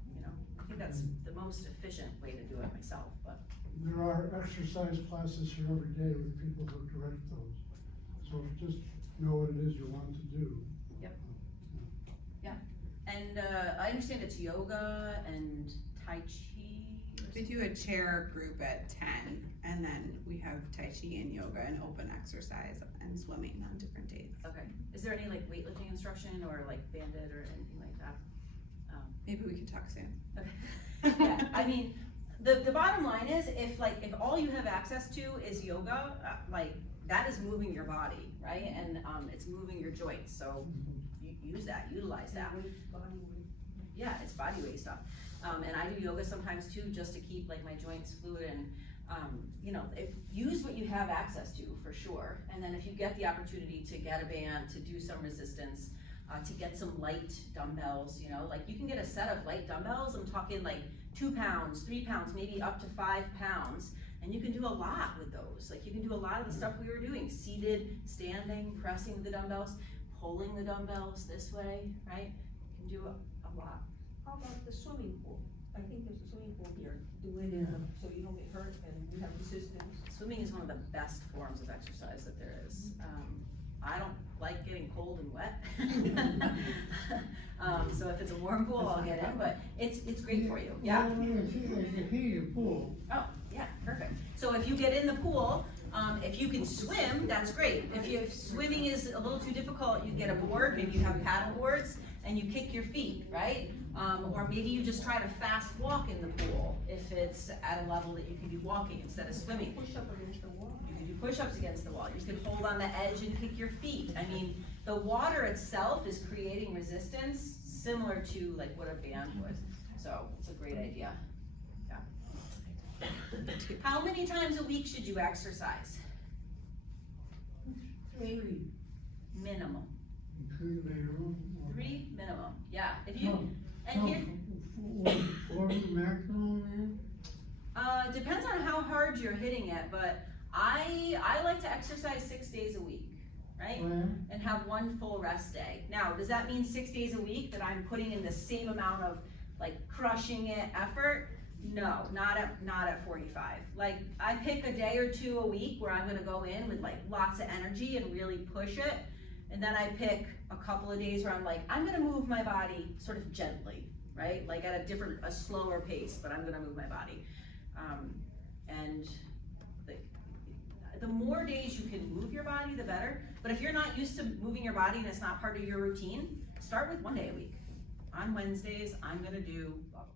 I think that's the most efficient way to do it myself, but. There are exercise classes here every day with people who direct those. So just know what it is you want to do. Yep. Yeah, and I understand it's yoga and Tai Chi. We do a chair group at 10, and then we have Tai Chi and yoga and open exercise and swimming on different days. Okay. Is there any like weightlifting instruction or like banded or anything like that? Maybe we could talk soon. Okay. Yeah, I mean, the bottom line is if all you have access to is yoga, like that is moving your body, right? And it's moving your joints. So use that, utilize that. Yeah, it's body weight stuff. And I do yoga sometimes too, just to keep like my joints fluid and use what you have access to for sure. And then if you get the opportunity to get a band, to do some resistance, to get some light dumbbells, like you can get a set of light dumbbells. I'm talking like 2 pounds, 3 pounds, maybe up to 5 pounds. And you can do a lot with those. Like you can do a lot of the stuff we were doing, seated, standing, pressing the dumbbells, pulling the dumbbells this way, right? You can do a lot. How about the swimming pool? I think there's a swimming pool here. Do it so you don't get hurt and you have resistance. Swimming is one of the best forms of exercise that there is. I don't like getting cold and wet. So if it's a warm pool, I'll get in, but it's great for you. Yeah. It's a heated pool. Oh, yeah, perfect. So if you get in the pool, if you can swim, that's great. If swimming is a little too difficult, you get a board, maybe you have paddle boards, and you kick your feet, right? Or maybe you just try to fast walk in the pool if it's at a level that you can be walking instead of swimming. Push up against the wall. You can do push-ups against the wall. You can hold on the edge and kick your feet. I mean, the water itself is creating resistance similar to like what a band would. So it's a great idea. Yeah. How many times a week should you exercise? 3. Minimum. 3 minimum. 3 minimum. Yeah. If you and here. What is the maximum, man? Depends on how hard you're hitting it, but I like to exercise 6 days a week, right? And have 1 full rest day. Now, does that mean 6 days a week that I'm putting in the same amount of like crushing it effort? No, not at 45. Like I pick a day or 2 a week where I'm gonna go in with like lots of energy and really push it. And then I pick a couple of days where I'm like, I'm gonna move my body sort of gently, right? Like at a slower pace, but I'm gonna move my body. And the more days you can move your body, the better. But if you're not used to moving your body and it's not part of your routine, start with 1 day a week. On Wednesdays, I'm gonna do blah, blah, blah.